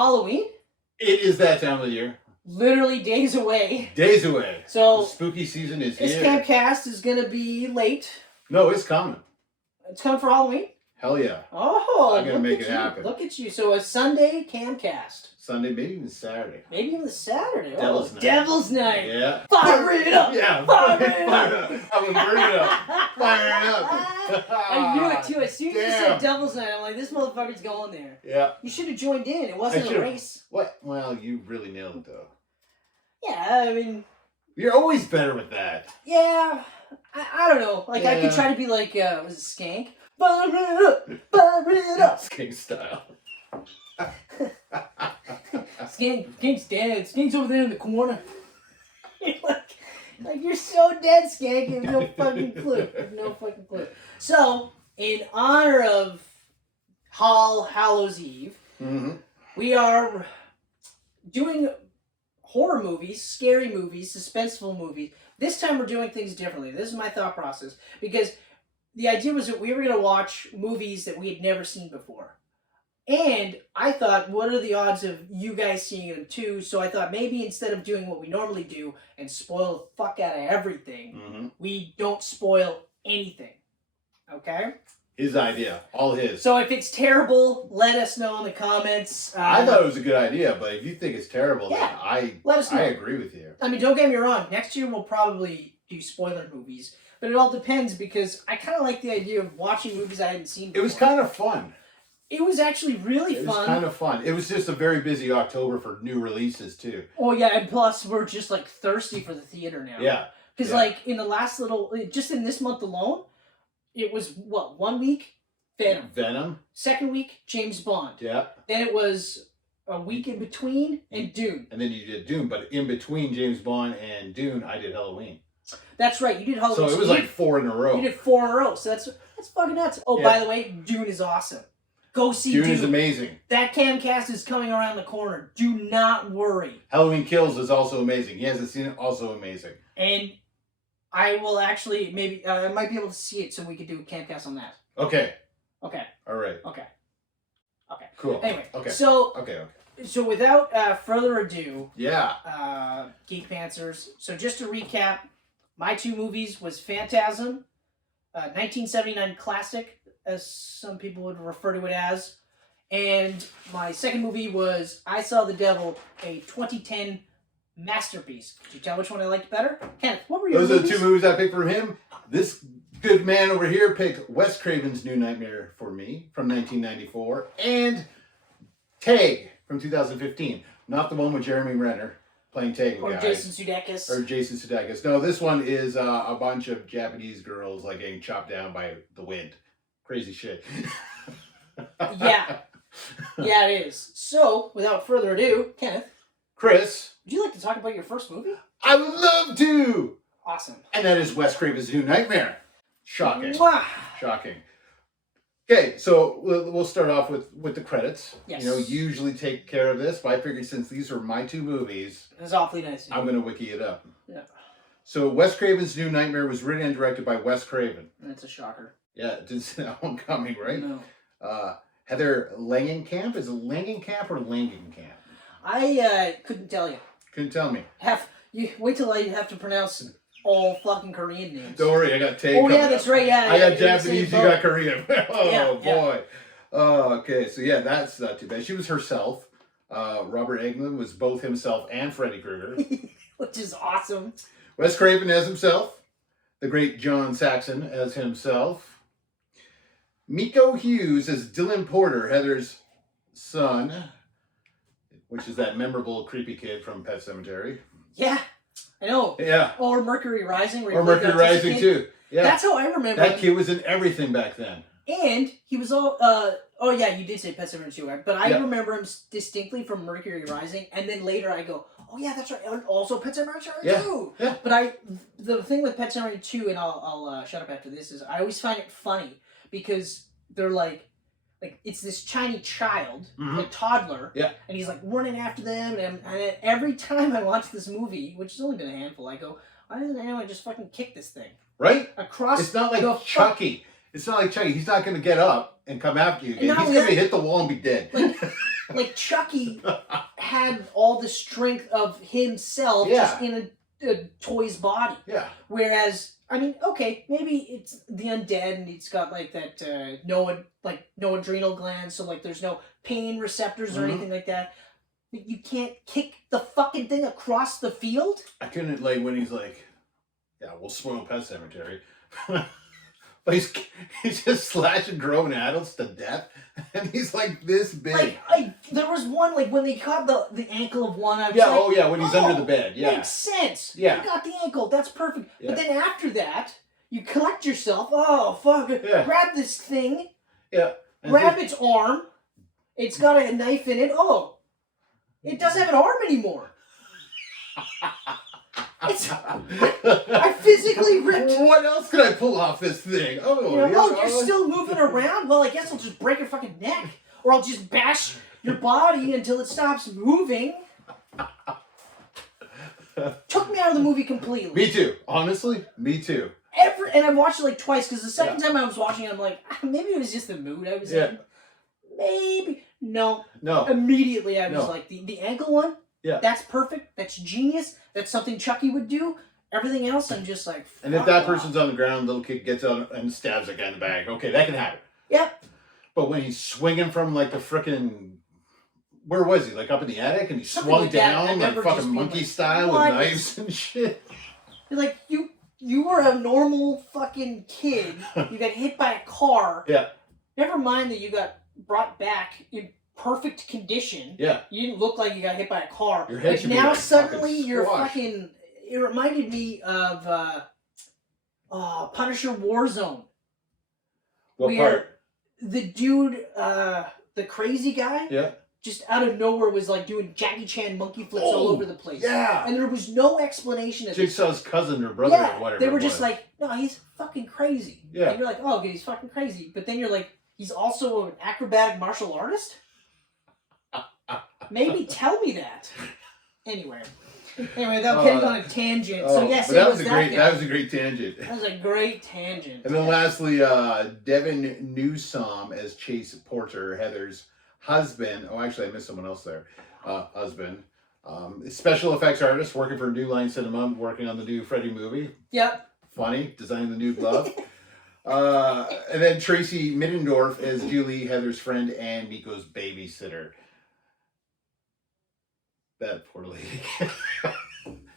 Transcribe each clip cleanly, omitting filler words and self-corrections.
Halloween? It is that time of the year. Literally days away. Days away. So the spooky season is this here. This Camcast is going to be late. No, it's coming. It's coming for Halloween? Hell yeah. Oh, I'm going to make it happen. Look at you. So a Sunday Camcast. Sunday, maybe even Saturday. Maybe even the Saturday. Devil's Night. Devil's Night. Yeah. Fire it up. Yeah. Fire it up. I'm going to burn it up. Fire it up. I knew it too. As soon as you Damn. said Devil's Night, I'm like, this motherfucker's going there. Yeah. You should have joined in. It wasn't a race. What? Well, you really nailed it, though. Yeah, I mean... You're always better with that. Yeah. I don't know. Like, I could try to be like, was it Skank? Fire it up. Fire it up. Skank style. Skank's dead. Skank's over there in the corner. like you're so dead, Skank. You have no fucking clue. You have no fucking clue. So, in honor of Hallows Eve, we are doing horror movies, scary movies, suspenseful movies. This time we're doing things differently. This is my thought process. Because the idea was that we were going to watch movies that we had never seen before. And I thought, what are the odds of you guys seeing them too? So I thought maybe instead of doing what we normally do and spoil the fuck out of everything, we don't spoil anything. Okay? His idea. All his. So if it's terrible, let us know in the comments. I thought it was a good idea, but if you think it's terrible, then let us know. I agree with you. I mean, don't get me wrong. Next year we'll probably do spoiler movies. But it all depends because I kind of like the idea of watching movies I hadn't seen before. It was kind of fun. It was actually really fun. It was kind of fun. It was just a very busy October for new releases, too. Oh, yeah, and plus we're just, like, thirsty for the theater now. Yeah. Because, like, in the last little... Just in this month alone, it was, what, 1 week? Venom. Second week, James Bond. Yeah. Then it was a week in between, and Dune. And then you did Dune, but in between James Bond and Dune, I did Halloween. That's right, you did Halloween. So it was like 4 in a row. You did 4 in a row, so that's fucking nuts. Oh, by the way, Dune is awesome. Go see Dune. Dune is amazing. That Camcast is coming around the corner. Do not worry. Halloween Kills is also amazing. He hasn't seen it, also amazing. And I will actually, maybe, I might be able to see it so we could do a Camcast on that. Okay. Okay. All right. Okay. Okay. Cool. Anyway. Okay. So. Okay. So without further ado. Yeah. Geek Pantsers. So just to recap, my 2 movies was Phantasm, 1979 classic, as some people would refer to it as, and my second movie was I Saw the Devil, a 2010 masterpiece. Could you tell which one I liked better? Kenneth, what were your movies? Those are the 2 movies I picked from him. This good man over here picked Wes Craven's New Nightmare for me from 1994 and Tag from 2015. Not the one with Jeremy Renner playing Tag with guys. Jason Sudeikis. Or Jason Sudeikis. No, this one is a bunch of Japanese girls like getting chopped down by the wind. Crazy shit. Yeah. Yeah, it is. So, without further ado, Kenneth. Chris. Would you like to talk about your first movie? I would love to! Awesome. And that is Wes Craven's New Nightmare. Shocking. Mwah. Shocking. Okay, so we'll start off with the credits. Yes. You know, usually take care of this, but I figured since these are my 2 movies, that's awfully nice. I'm going to wiki it up. Yeah. So Wes Craven's New Nightmare was written and directed by Wes Craven. That's a shocker. Yeah, didn't see that one coming, right? No. Heather Langenkamp. Is it Langenkamp or Langenkamp? I couldn't tell you. Couldn't tell me. You wait till I have to pronounce all fucking Korean names. Don't worry, I got Tay. Oh yeah, that's right. Yeah, I got Japanese. You got Korean. Oh boy. Yeah. Okay, so yeah, that's not too bad. She was herself. Robert Englund was both himself and Freddy Krueger, which is awesome. Wes Craven as himself. The great John Saxon as himself. Miko Hughes as Dylan Porter, Heather's son, which is that memorable creepy kid from Pet Sematary. Yeah, I know. Yeah. Or Mercury Rising. Or Mercury Rising too. Yeah. That's how I remember that kid was in everything back then. And he was all, oh yeah, you did say Pet Sematary too, right? But I remember him distinctly from Mercury Rising, and then later I go, oh yeah, that's right, and also Pet Sematary 2. Yeah. But the thing with Pet Sematary 2, and I'll shut up after this, is I always find it funny, because they're like it's this tiny child, a toddler, and he's like running after them, and every time I watch this movie, which has only been a handful, I go, why doesn't anyone just fucking kick this thing? Right? Across it's not like Chucky. It's not like Chucky. He's not going to get up and come after you again. He's going to hit the wall and be dead. Like Chucky had all the strength of himself just in a toy's body. Yeah. Whereas, I mean, okay, maybe it's the undead and it's got like that no adrenal glands, so like there's no pain receptors or anything like that. You can't kick the fucking thing across the field? I couldn't, like, when he's like, yeah, we'll spoil Pet Cemetery. But he's just slashing grown adults to death, and he's like this big. Like there was one, like when they caught the ankle of one, I was like, when he's under the bed, makes sense. Yeah. You got the ankle, that's perfect. Yeah. But then after that, you collect yourself, grab this thing, grab its arm, it's got a knife in it, it doesn't have an arm anymore. I physically ripped. What else could I pull off this thing? You're still moving around? Well, I guess I'll just break your fucking neck. Or I'll just bash your body until it stops moving. Took me out of the movie completely. Me too. Honestly, me too. And I watched it like twice, because the second time I was watching it, I'm like, maybe it was just the mood I was in. Maybe. No. Immediately I was like, the ankle one? Yeah. That's perfect. That's genius. That's something Chucky would do. Everything else, I'm just like, and if that person's on the ground, little kid gets out and stabs that guy in the back. Okay, that can happen. Yep. But when he's swinging from like the frickin', where was he? Like up in the attic, and he swung down like fucking monkey style with knives and shit. Like you were a normal fucking kid. You got hit by a car. Yeah. Never mind that you got brought back in perfect condition. Yeah. You didn't look like you got hit by a car. Your head should be now like suddenly you're squash. fucking. It reminded me of Punisher Warzone. What part? The dude, the crazy guy, just out of nowhere was like doing Jackie Chan monkey flips all over the place. Yeah. And there was no explanation of Jigsaw's cousin or brother or whatever. They were just like, no, he's fucking crazy. Yeah. And you're like, oh, okay, he's fucking crazy. But then you're like, he's also an acrobatic martial artist? Maybe tell me that. Anyway, without getting on a tangent. So yes, but that was a great tangent. That was a great tangent. And then lastly, Devin Newsom as Chase Porter, Heather's husband. Oh, actually, I missed someone else there. Husband. Special effects artist, working for New Line Cinema, working on the new Freddy movie. Yep. Funny, designing the new glove. And then Tracy Middendorf as Julie, Heather's friend, and Miko's babysitter. That poor lady.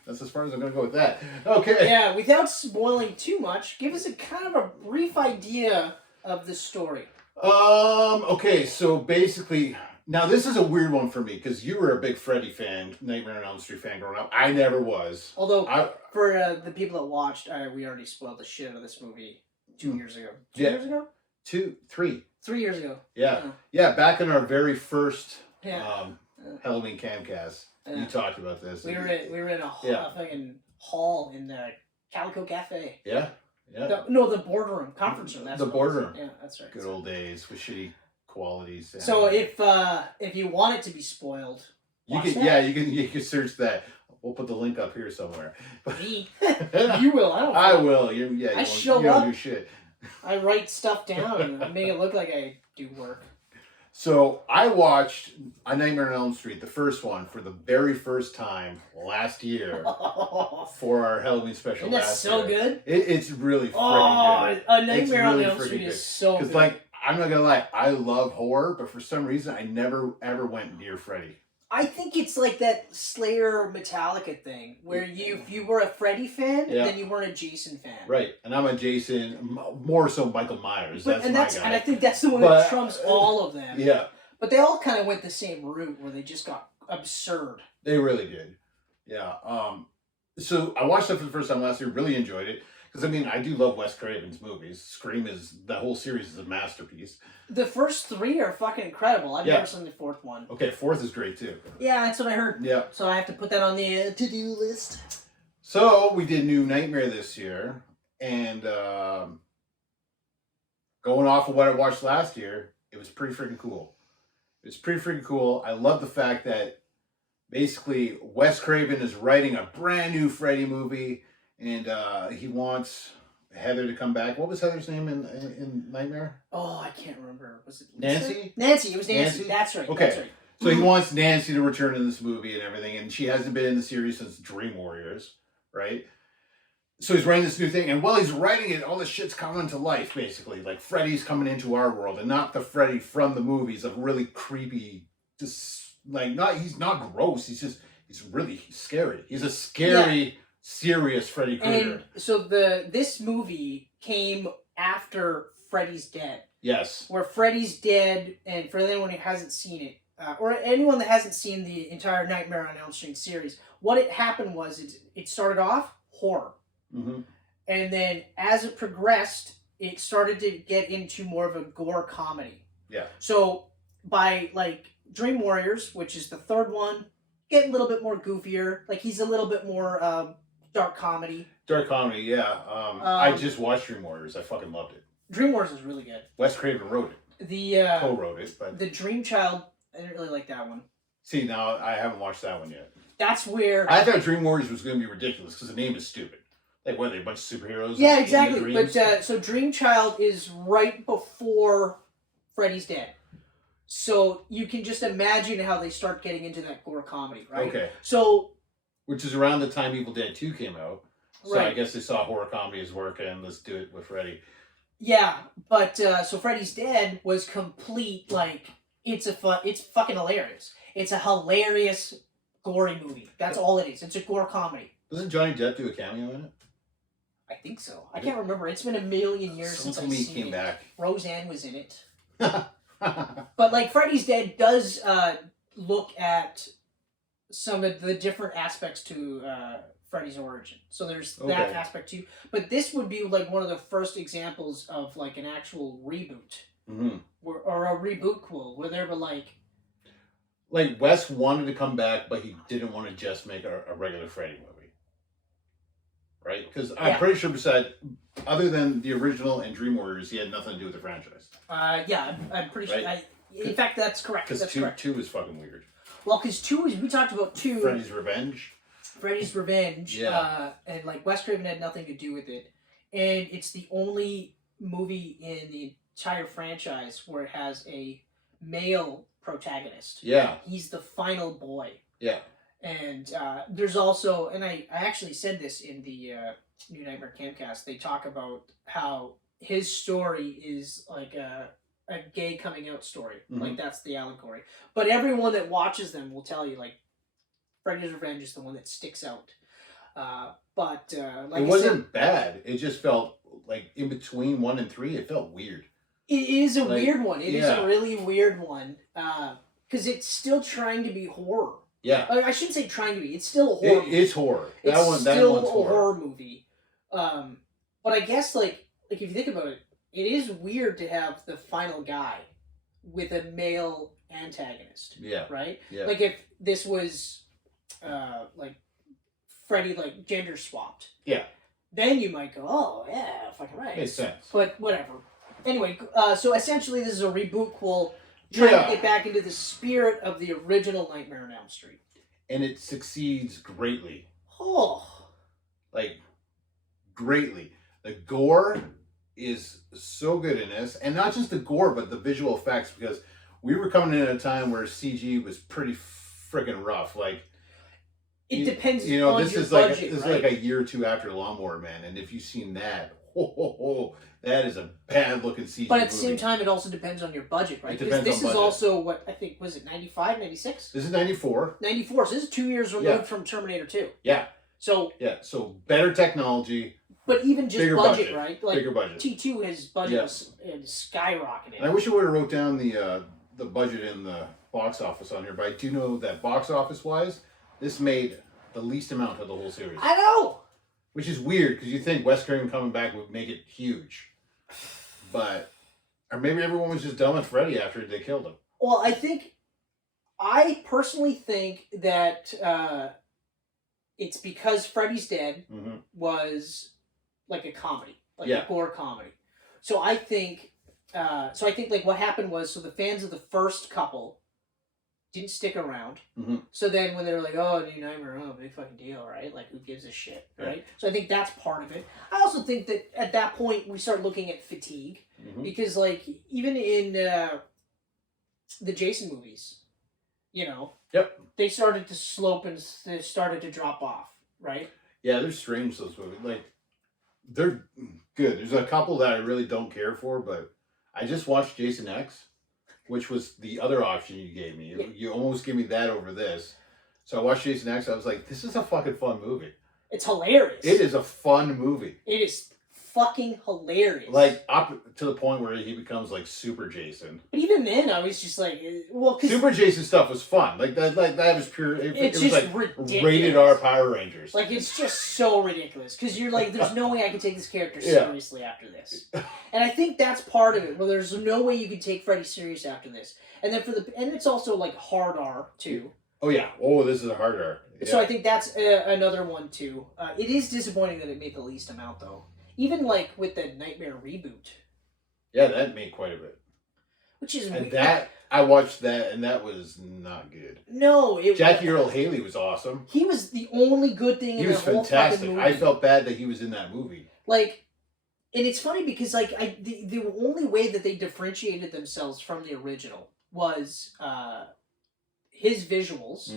That's as far as I'm going to go with that. Okay. Yeah, without spoiling too much, give us a kind of a brief idea of the story. Okay, so basically, now this is a weird one for me, because you were a big Freddy fan, Nightmare on Elm Street fan growing up. I never was. Although, for the people that watched, we already spoiled the shit out of this movie 2 years ago. 2 years ago? 3 years ago. Yeah, back in our very first Halloween Camcast. You talked about this. We were in a fucking hall in the Calico Cafe. Yeah. The boardroom, conference room. That's the boardroom. Yeah, that's right. Good old days with shitty qualities. So if you want it to be spoiled, you can search that. We'll put the link up here somewhere. Me? You will. I will. I show up. Do shit. I write stuff down and make it look like I do work. So I watched A Nightmare on Elm Street, the first one, for the very first time last year for our Halloween special. Isn't that so good? It's really freaking good. A Nightmare on Elm Street is so good. Because, like, I'm not gonna lie, I love horror, but for some reason, I never ever went near Freddy. I think it's like that Slayer Metallica thing, where if you were a Freddy fan, then you weren't a Jason fan. Right, and I'm a Jason, more so Michael Myers. That's my guy. And I think that's the one that trumps all of them. Yeah. But they all kind of went the same route, where they just got absurd. They really did. Yeah. So I watched it for the first time last year, really enjoyed it. Because, I mean, I do love Wes Craven's movies. Scream the whole series is a masterpiece. The first 3 are fucking incredible. I've never seen the 4th one. Okay, 4th is great, too. Yeah, that's what I heard. Yeah. So I have to put that on the to-do list. So, we did New Nightmare this year. And going off of what I watched last year, it was pretty freaking cool. I love the fact that basically Wes Craven is writing a brand new Freddy movie. And he wants Heather to come back. What was Heather's name in Nightmare? Oh, I can't remember. Was it Nancy? Nancy. It was Nancy. That's right. Okay. That's right. So he wants Nancy to return in this movie and everything, and she hasn't been in the series since Dream Warriors, right? So he's writing this new thing, and while he's writing it, all this shit's coming to life, basically. Like, Freddy's coming into our world, and not the Freddy from the movies, of really creepy, just, like, he's not gross, he's really scary. He's a scary, serious Freddy Krueger. And so this movie came after Freddy's Dead. Yes. Where Freddy's Dead, and for anyone who hasn't seen it, or anyone that hasn't seen the entire Nightmare on Elm Street series, what it happened was it started off horror. Mm-hmm. And then as it progressed, it started to get into more of a gore comedy. Yeah. So by like Dream Warriors, which is the third one, get a little bit more goofier. Like he's a little bit more dark comedy. Dark comedy, yeah. I just watched Dream Warriors. I fucking loved it. Dream Warriors is really good. Wes Craven wrote it. Co-wrote it, but the Dream Child, I didn't really like that one. See, now I haven't watched that one yet. That's where I thought Dream Warriors was going to be ridiculous because the name is stupid. Like, what are they, a bunch of superheroes? Yeah, exactly. But so Dream Child is right before Freddy's Dead. So you can just imagine how they start getting into that gore comedy, right? Okay. So, which is around the time Evil Dead 2 came out. So right. I guess they saw horror comedy as working. Let's do it with Freddy. Yeah, but so Freddy's Dead was complete, like, it's fucking hilarious. It's a hilarious gory movie. That's all it is. It's a gore comedy. Doesn't Johnny Depp do a cameo in it? I think so. I can't remember. It's been a million years since I've seen it. Came back. Roseanne was in it. But like Freddy's Dead does look at some of the different aspects to Freddy's origin. So there's that aspect too. But this would be like one of the first examples of like an actual reboot. Mm-hmm. Or a reboot where they were like Wes wanted to come back, but he didn't want to just make a regular Freddy movie. Right? Because I'm pretty sure besides, other than the original and Dream Warriors, he had nothing to do with the franchise. Yeah, I'm pretty sure. In fact, that's correct. Because two is fucking weird. Well, because 2 is, we talked about 2. Freddy's Revenge. Freddy's Revenge. Yeah. And like Wes Craven had nothing to do with it. And it's the only movie in the entire franchise where it has a male protagonist. Yeah. He's the final boy. Yeah. And there's also, and I actually said this in the New Nightmare Camcast, they talk about how his story is like a gay coming out story. Mm-hmm. Like that's the allegory. But everyone that watches them will tell you like Freddy's Revenge is the one that sticks out. But like it wasn't bad. It just felt like in between 1 and 3, it felt weird. It is a weird one. It is a really weird one. Because it's still trying to be horror. Yeah. I shouldn't say trying to be. It's still a horror movie. It's horror. It's still a horror movie. But I guess, like if you think about it, it is weird to have the final guy with a male antagonist. Yeah. Right? Yeah. Like if this was, like, Freddy, like, gender swapped. Yeah. Then you might go, oh, yeah, fucking right. Makes sense. But whatever. Anyway, so essentially this is a reboot trying to get back into the spirit of the original Nightmare on Elm Street. And it succeeds greatly. Oh. Like, greatly. The gore is so good in this. And not just the gore, but the visual effects. Because we were coming in at a time where CG was pretty friggin' rough. Like, it depends on your budget, this is like a year or two after Lawnmower Man. And if you've seen that, that is a bad looking CG But at the same time, it also depends on your budget, right? Because this is also, what, I think, was it 95, 96? This is 94. 94, so this is 2 years removed from Terminator 2. Yeah. So better technology. But even just budget, right? Like, bigger budget. T2, his budget was skyrocketed. And I wish I would have wrote down the budget in the box office on here, but I do know that box office-wise, this made the least amount of the whole series. I know! Which is weird, because you think Wes Craven coming back would make it huge. But, or maybe everyone was just done with Freddy after they killed him. Well, I personally think that it's because Freddy's Dead was like a comedy, like a gore comedy. So I think like what happened was, so the fans of the first couple didn't stick around. Mm-hmm. So then when they were like, oh, New Nightmare, oh, big fucking deal, right? Like, who gives a shit, right? Yeah. So I think that's part of it. I also think that at that point we start looking at fatigue. Mm-hmm. Because, like, even in the Jason movies, you know, Yep. they started to slope and they started to drop off, right? Yeah, they're strange, those movies. Like, they're good. There's a couple that I really don't care for, but I just watched Jason X, which was the other option you gave me. You almost gave me that over this. So I watched Jason X. I was like, this is a fucking fun movie. It's hilarious. It is a fun movie. It is fucking hilarious. Like, up to the point where he becomes like Super Jason. But even then, I was just like, well, cause Super Jason stuff was fun. Like that was pure. It it's was just like ridiculous. rated R Power Rangers. Like, it's just so ridiculous because you're like, there's no way I can take this character seriously after this. And I think that's part of it. Well, there's no way you can take Freddy serious after this. And then and it's also like hard R too. Oh yeah. Oh, this is a hard R. Yeah. So I think that's another one too. It is disappointing that it made the least amount though. Even like with the Nightmare reboot. Yeah, that made quite a bit. Which is and weird. that I watched that and that was not good. No, Jackie Earle Haley was awesome. He was the only good thing in the whole fucking movie. I felt bad that he was in that movie. Like, and it's funny because like the only way that they differentiated themselves from the original was his visuals.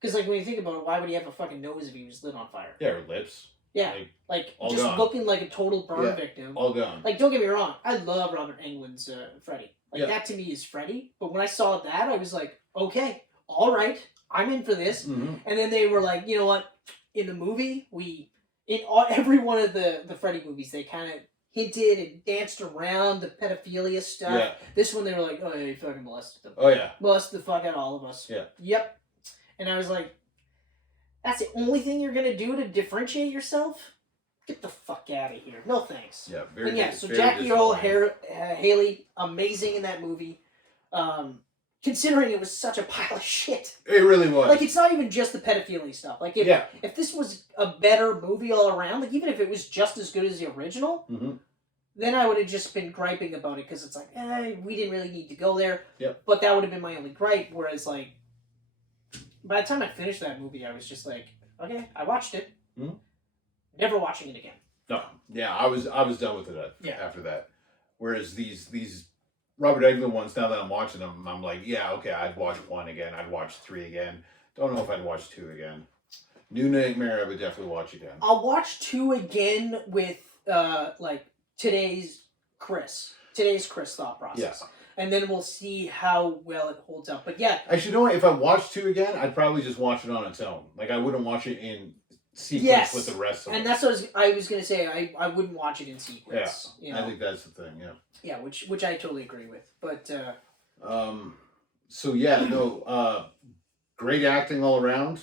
Because like when you think about it, why would he have a fucking nose if he was lit on fire? Yeah, or lips. Yeah, like just gone. looking like a total burn victim. All gone. Like, don't get me wrong, I love Robert Englund's Freddy. Like, that to me is Freddy. But when I saw that, I was like, okay, all right, I'm in for this. And then they were like, you know what? In the movie, every one of the Freddy movies, they kind of hinted and danced around the pedophilia stuff. Yeah. This one, they were like, oh, yeah, you fucking molested them. Oh, yeah. Molested the fuck out of all of us. Yeah. Yep. And I was like, that's the only thing you're going to do to differentiate yourself? Get the fuck out of here. No thanks. Yeah, very good. Yeah, so Jackie Earle Haley, amazing in that movie. Considering it was such a pile of shit. It really was. Like, it's not even just the pedophilia stuff. Like, if this was a better movie all around, like, even if it was just as good as the original, then I would have just been griping about it, because it's like, we didn't really need to go there. Yep. But that would have been my only gripe, whereas, like, by the time I finished that movie, I was just like, okay, I watched it. Never watching it again. No, yeah, I was done with it after that. Whereas these Robert Englund ones, now that I'm watching them, I'm like, yeah, okay, I'd watch 1 again, I'd watch 3 again. Don't know if I'd watch 2 again. New Nightmare, I would definitely watch again. I'll watch 2 again with like today's Chris thought process. Yeah. And then we'll see how well it holds up. But yeah. Actually, you know what? If I watched 2 again, I'd probably just watch it on its own. Like, I wouldn't watch it in sequence with the rest of it. And that's what I was going to say. I wouldn't watch it in sequence. Yeah, you know? I think that's the thing, yeah. Yeah, which I totally agree with. But, so, yeah, no, great acting all around.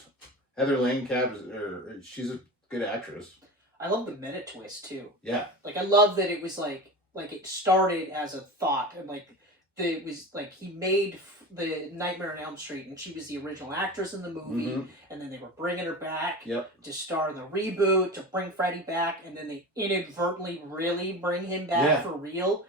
Heather Langenkamp, she's a good actress. I love the meta twist, too. Yeah. Like, I love that it was, like it started as a thought, and, like, it was like he made the Nightmare on Elm Street, and she was the original actress in the movie, and then they were bringing her back to star in the reboot, to bring Freddy back, and then they inadvertently really bring him back for real.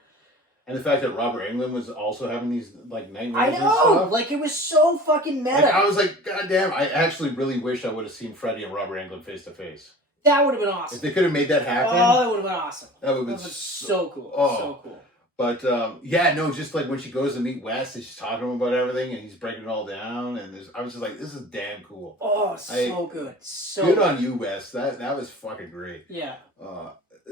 And the fact that Robert Englund was also having these like nightmares. I know, and stuff. Like it was so fucking meta. Like, I was like, God damn! I actually really wish I would have seen Freddy and Robert Englund face to face. That would have been awesome. If they could have made that happen. Oh, that would have been awesome. That would have been so cool. Oh. So cool. But, yeah, no, just like when she goes to meet Wes and she's talking to him about everything and he's breaking it all down. And I was just like, this is damn cool. Oh, so good. So good on you, Wes. That was fucking great. Yeah.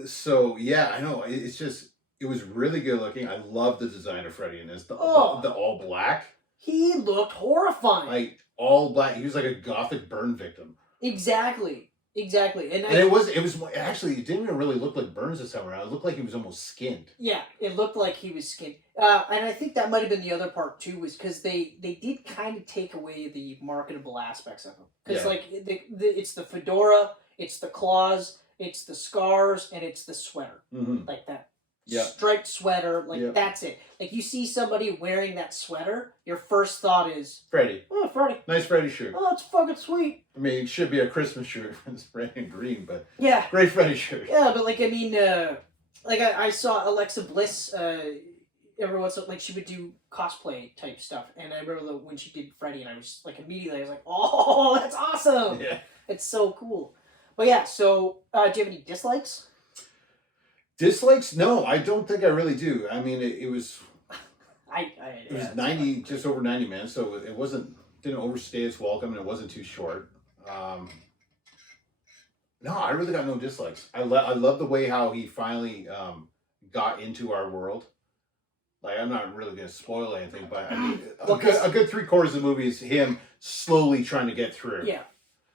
So, yeah, I know. It's just, it was really good looking. I love the design of Freddy in this. The all black. He looked horrifying. Like, all black. He was like a gothic burn victim. Exactly. And it was actually, it didn't even really look like burns this time around. It looked like he was almost skinned. Yeah, it looked like he was skinned. And I think that might have been the other part too, was because they did kind of take away the marketable aspects of him. Because like it's the fedora, it's the claws, it's the scars, and it's the sweater. Like that striped sweater, like that's it. Like you see somebody wearing that sweater, your first thought is Freddy. Oh, Freddy. Nice Freddy shirt. Oh, it's fucking sweet. I mean, it should be a Christmas shirt. It's red and green, but yeah, great Freddy shirt. Yeah, but like I mean, like I saw Alexa Bliss. Every once in like she would do cosplay type stuff, and I remember when she did Freddy, and I was like immediately I was like, oh, that's awesome. Yeah, it's so cool. But yeah, so do you have any dislikes? Dislikes? No, I don't think I really do. I mean, it was. It was 90, just over 90 minutes, so it wasn't didn't overstay its welcome, and it wasn't too short. No, I really got no dislikes. I love the way how he finally got into our world. Like, I'm not really going to spoil anything, but I mean, a good 3/4 of the movie is him slowly trying to get through. Yeah.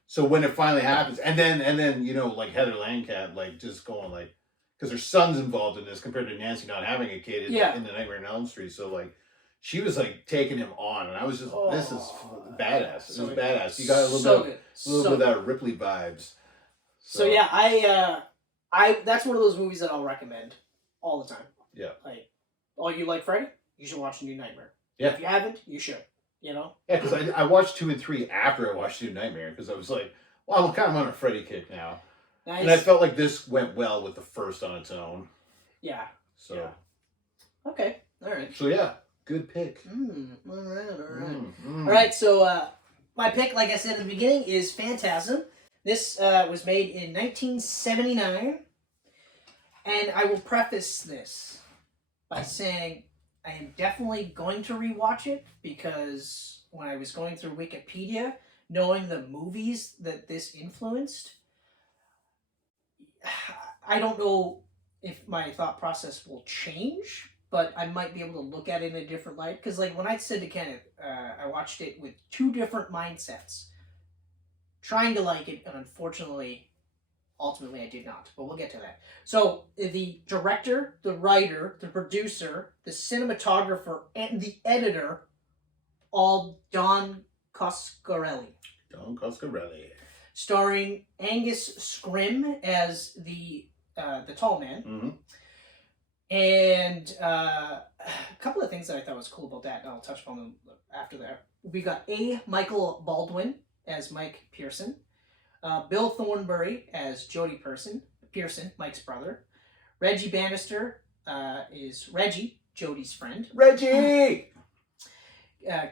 So when it finally happens, and then you know, like Heather Langenkamp, like just going like, because her son's involved in this compared to Nancy not having a kid in the Nightmare on Elm Street. So like, she was like taking him on, and I was just, this is badass. It was badass. You got a little bit of that Ripley vibes. So yeah, I that's one of those movies that I'll recommend all the time. Yeah. Like, oh, you like Freddy? You should watch New Nightmare. Yeah. If you haven't, you should. You know? Yeah, because I watched 2 and 3 after I watched New Nightmare, because I was like, well, I'm kind of on a Freddy kick now. Nice. And I felt like this went well with the first on its own. Yeah. So. Yeah. Okay. All right. So yeah, good pick. All right. All right. So my pick, like I said at the beginning, is Phantasm. This was made in 1979, and I will preface this by saying I am definitely going to rewatch it, because when I was going through Wikipedia, knowing the movies that this influenced, I don't know if my thought process will change, but I might be able to look at it in a different light. Because like when I said to Kenneth, I watched it with 2 different mindsets, trying to like it, and unfortunately, ultimately I did not. But we'll get to that. So the director, the writer, the producer, the cinematographer, and the editor, all Don Coscarelli. Don Coscarelli. Starring Angus Scrimm as the tall man. Mm-hmm. And a couple of things that I thought was cool about that, and I'll touch upon them after that. We got A. Michael Baldwin as Mike Pearson. Bill Thornbury as Jody Pearson, Mike's brother. Reggie Bannister is Reggie, Jody's friend. Reggie!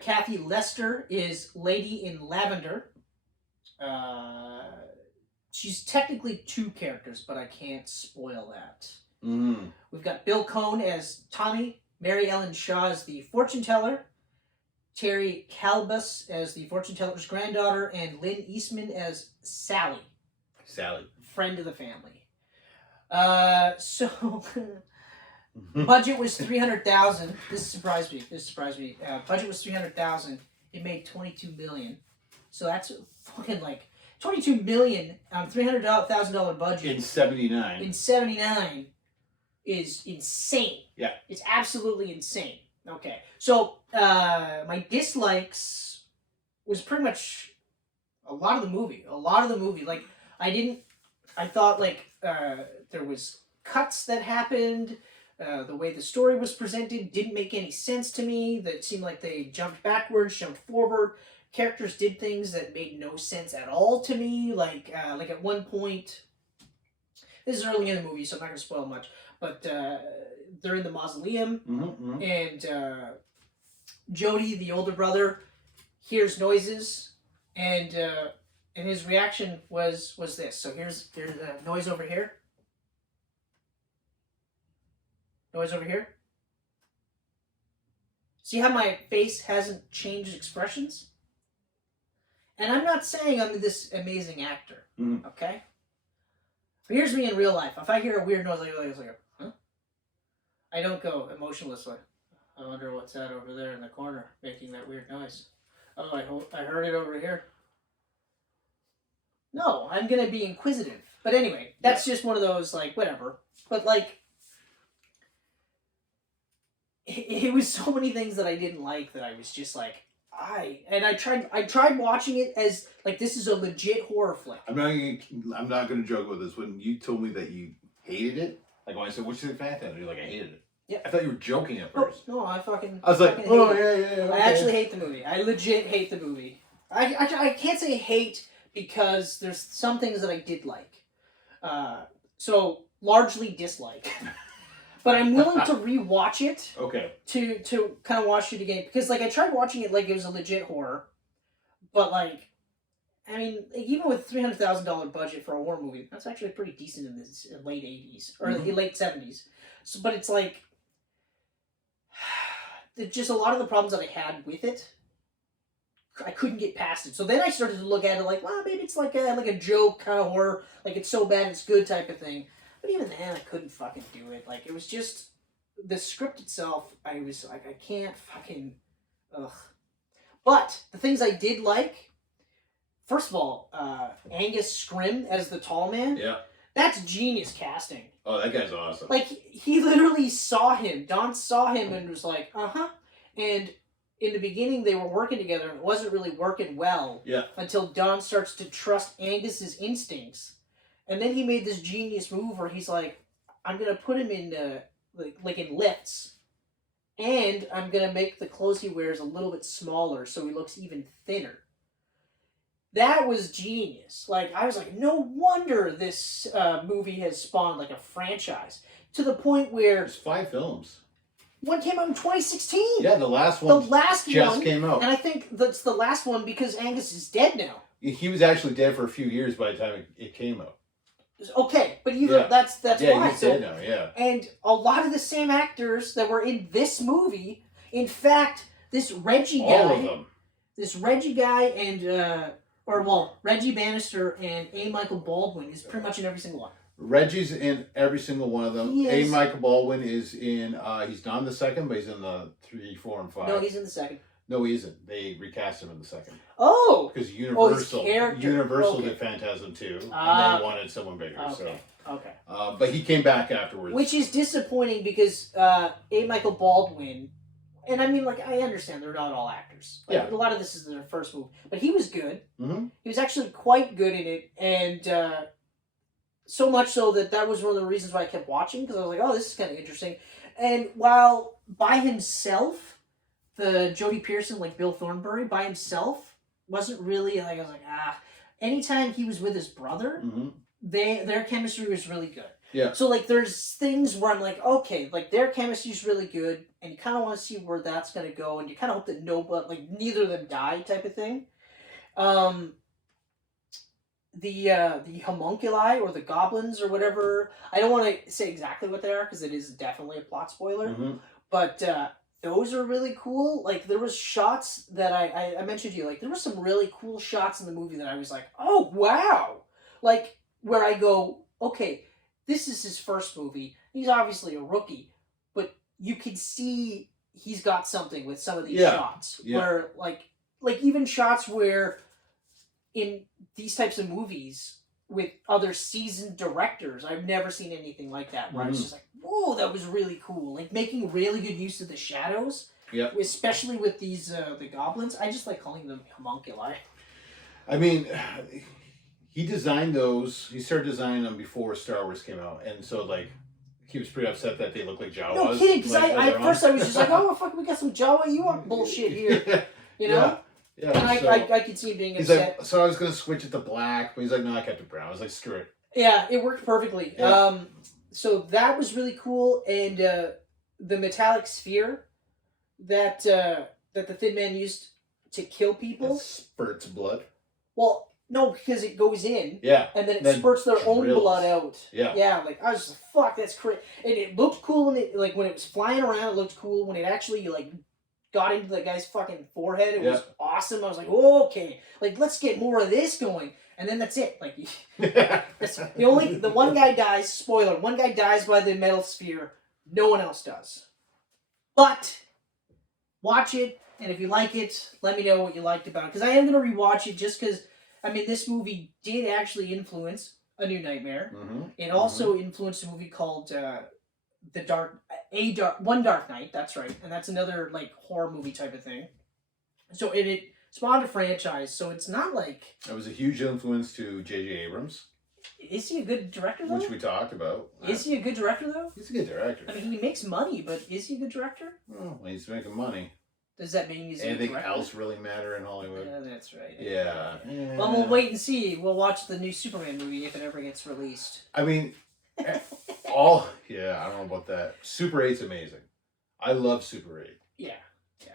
Kathy Lester is Lady in Lavender. She's technically 2 characters, but I can't spoil that. Mm. We've got Bill Cohn as Tommy, Mary Ellen Shaw as the fortune teller, Terry Calbus as the fortune teller's granddaughter, and Lynn Eastman as Sally. Friend of the family. So budget was $300,000. This surprised me. Budget was $300,000. It made $22 million. So that's fucking like $22 million on $300,000 budget in '79. In '79 is insane. Yeah, it's absolutely insane. Okay, so my dislikes was pretty much a lot of the movie. Like I thought like there was cuts that happened. The way the story was presented didn't make any sense to me. That seemed like they jumped backwards, jumped forward. Characters did things that made no sense at all to me. Like at one point, this is early in the movie, so I'm not going to spoil much, but they're in the mausoleum, and Jody, the older brother, hears noises, and his reaction was this. So here's a noise over here. Noise over here. See how my face hasn't changed expressions? And I'm not saying I'm this amazing actor, okay? But here's me in real life. If I hear a weird noise, like, huh? I don't go emotionless like, I wonder what's that over there in the corner making that weird noise. Oh, I heard it over here. No, I'm going to be inquisitive. But anyway, that's just one of those, like, whatever. But, like, it was so many things that I didn't like that I was just like, I tried watching it as like this is a legit horror flick. I'm not gonna joke with this. When you told me that you hated it, like when I said, "What's your Phantasm?" You're like, "I hated it." Yeah. I thought you were joking at first. No, I was like, "Oh yeah." Okay. I actually hate the movie. I legit hate the movie. I can't say hate because there's some things that I did like. So largely dislike. But I'm willing to rewatch it. Okay. To kind of watch it again, because like I tried watching it like it was a legit horror, but like, I mean, even with $300,000 budget for a horror movie, that's actually pretty decent in the late '80s or the late '70s. So, but it's like, just a lot of the problems that I had with it I couldn't get past it. So then I started to look at it like, well, maybe it's like a joke kind of horror, like it's so bad it's good type of thing. But even then, I couldn't fucking do it. Like, it was just the script itself. I was like, I can't fucking, ugh. But the things I did like, first of all, Angus Scrimm as the tall man. Yeah. That's genius casting. Oh, that guy's awesome. Like, he literally saw him. Don saw him and was like, uh-huh. And in the beginning, they were working together, and it wasn't really working well. Yeah. Until Don starts to trust Angus's instincts. And then he made this genius move where he's like, I'm going to put him in, like in lifts. And I'm going to make the clothes he wears a little bit smaller so he looks even thinner. That was genius. Like, I was like, no wonder this movie has spawned like a franchise. To the point where... There's 5 films. One came out in 2016. Yeah, the last one just came out. And I think that's the last one because Angus is dead now. He was actually dead for a few years by the time it came out. Okay, but either that's yeah, why. He's dead now, yeah. And a lot of the same actors that were in this movie, in fact, this Reggie guy... All of them. This Reggie guy and... Reggie Bannister and A. Michael Baldwin is pretty much in every single one. Reggie's in every single one of them. Yes. A. Michael Baldwin is in, he's not in the second, but he's in the 3, 4, and 5. No, he's in the second. No, he isn't. They recast him in the second. Oh! Because Universal Okay. did Phantasm 2, and they wanted someone bigger. Okay. So. Okay. But he came back afterwards. Which is disappointing because A. Michael Baldwin, and I mean, like, I understand they're not all actors. Like, Yeah. a lot of this is their first movie. But he was good. Mm-hmm. He was actually quite good in it, and so much so that was one of the reasons why I kept watching, because I was like, oh, this is kind of interesting. And while by himself, the Jodie Pearson, like Bill Thornbury, by himself, wasn't really, like, I was like, anytime he was with his brother, their chemistry was really good. Yeah. So, like, there's things where I'm like, okay, like, their chemistry's really good, and you kind of want to see where that's going to go, and you kind of hope that neither of them die type of thing. The homunculi, or the goblins, or whatever, I don't want to say exactly what they are, because it is definitely a plot spoiler, but those are really cool. Like, there was shots that I mentioned to you, like, there were some really cool shots in the movie that I was like, oh, wow! Like, where I go, okay, this is his first movie. He's obviously a rookie, but you can see he's got something with some of these shots. Yeah. Where, like even shots where in these types of movies with other seasoned directors, I've never seen anything like that. Where I was just like, whoa, that was really cool. Like, making really good use of the shadows. Yeah. Especially with these, the goblins. I just like calling them homunculi. I mean... He designed those. He started designing them before Star Wars came out, and so like he was pretty upset that they look like Jawas. No kidding, because at first I was just like, oh fuck, we got some Jawa Ewok bullshit here, you know? Yeah. And so, I could see him being upset. Like, so I was gonna switch it to black, but he's like, no, I kept it brown. I was like, screw it. Yeah, it worked perfectly. Yeah. So that was really cool, and the metallic sphere that the Thin Man used to kill people. That spurts blood. Well. No, because it goes in, and then it spurts their own blood out. Yeah. Like, I was just like, fuck, that's crazy. And it looked cool when it was flying around. It looked cool when it actually like got into the guy's fucking forehead. It was awesome. I was like, oh, okay, like let's get more of this going. And then that's it. Like, the one guy dies. Spoiler: one guy dies by the metal sphere. No one else does. But watch it, and if you like it, let me know what you liked about it. Because I am gonna rewatch it just because. I mean, this movie did actually influence A New Nightmare. It also influenced a movie called One Dark Night. That's right, and that's another like horror movie type of thing. So it spawned a franchise. So it's not like it was a huge influence to J.J. Abrams. Is he a good director though? Which we talked about. Is he a good director though? He's a good director. I mean, he makes money, but is he a good director? Well, he's making money. Does that mean he's anything else really matter in Hollywood? Yeah, that's right. Yeah. Well, we'll wait and see. We'll watch the new Superman movie if it ever gets released. I mean, I don't know about that. Super 8's amazing. I love Super 8. Yeah.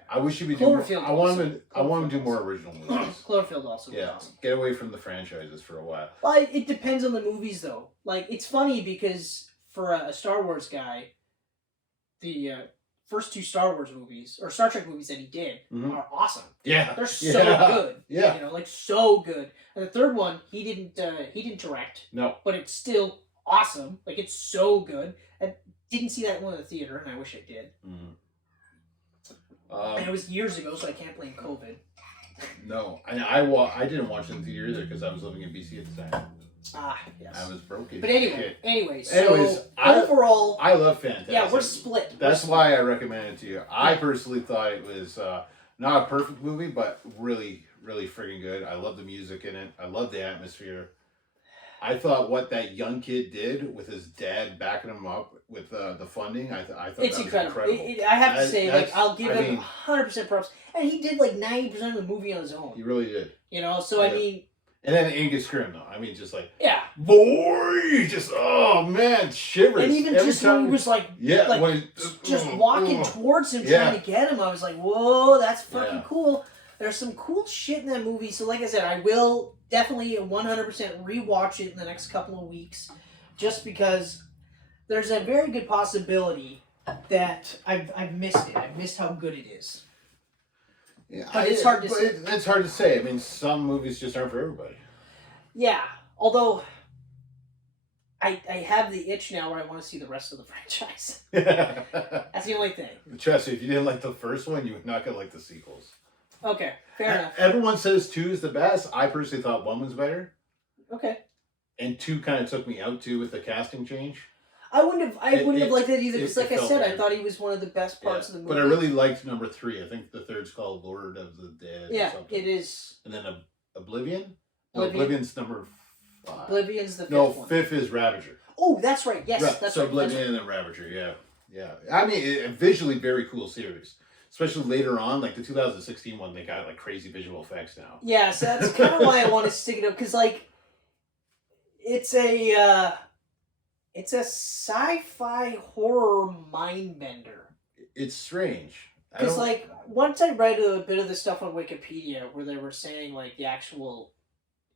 I wish he'd be doing more. I want him to do more original movies. Cloverfield also was awesome. Get away from the franchises for a while. Well, it depends on the movies, though. Like, it's funny because for a Star Wars guy, the first 2 Star Wars movies or Star Trek movies that he did are awesome. Yeah, they're so good. Yeah, you know, like so good. And the third one, he didn't direct. No, but it's still awesome. Like it's so good. I didn't see that one in the theater, and I wish I did. And it was years ago, so I can't blame COVID. No, I didn't watch it in theater either because I was living in BC at the time. Ah, yes. I was broken. But anyways, overall, I love Phantasm. Yeah, we're split. That's why I recommend it to you. I personally thought it was not a perfect movie, but really, really friggin' good. I love the music in it. I love the atmosphere. I thought what that young kid did with his dad backing him up with the funding, I thought it's that incredible. was incredible. I have to say, like, I'll give him 100% props. And he did like 90% of the movie on his own. He really did. You know, so I mean. And then Angus Scrimm, though. I mean, just like, yeah, boy, just oh man, shivers. And even every just time when he was like, just walking towards him, trying to get him, I was like, whoa, that's fucking cool. There's some cool shit in that movie. So, like I said, I will definitely 100% rewatch it in the next couple of weeks, just because there's a very good possibility that I've missed it. I've missed how good it is. Yeah, but it's hard to say. It's hard to say. I mean, some movies just aren't for everybody. Yeah, although I have the itch now where I want to see the rest of the franchise. That's the only thing. Trust me, if you didn't like the first one, you're not going to like the sequels. Okay, fair enough. Everyone says 2 is the best. I personally thought 1 was better. Okay. And 2 kind of took me out, too, with the casting change. I wouldn't have liked that either, because like I said, I thought he was one of the best parts of the movie. But I really liked number 3. I think the third's called Lord of the Dead. Yeah, or something. it is. And then Oblivion? No, Oblivion's number 5. Oblivion's the 5th one. No, 5th is Ravager. Oh, that's right. Yes, that's so right. Oblivion and then Ravager, yeah. I mean, visually very cool series. Especially later on, like the 2016 one, they got like crazy visual effects now. Yeah, so that's kind of why I want to stick it up, because like, it's a sci-fi horror mind bender. It's strange. Because like once I read a bit of the stuff on Wikipedia where they were saying like the actual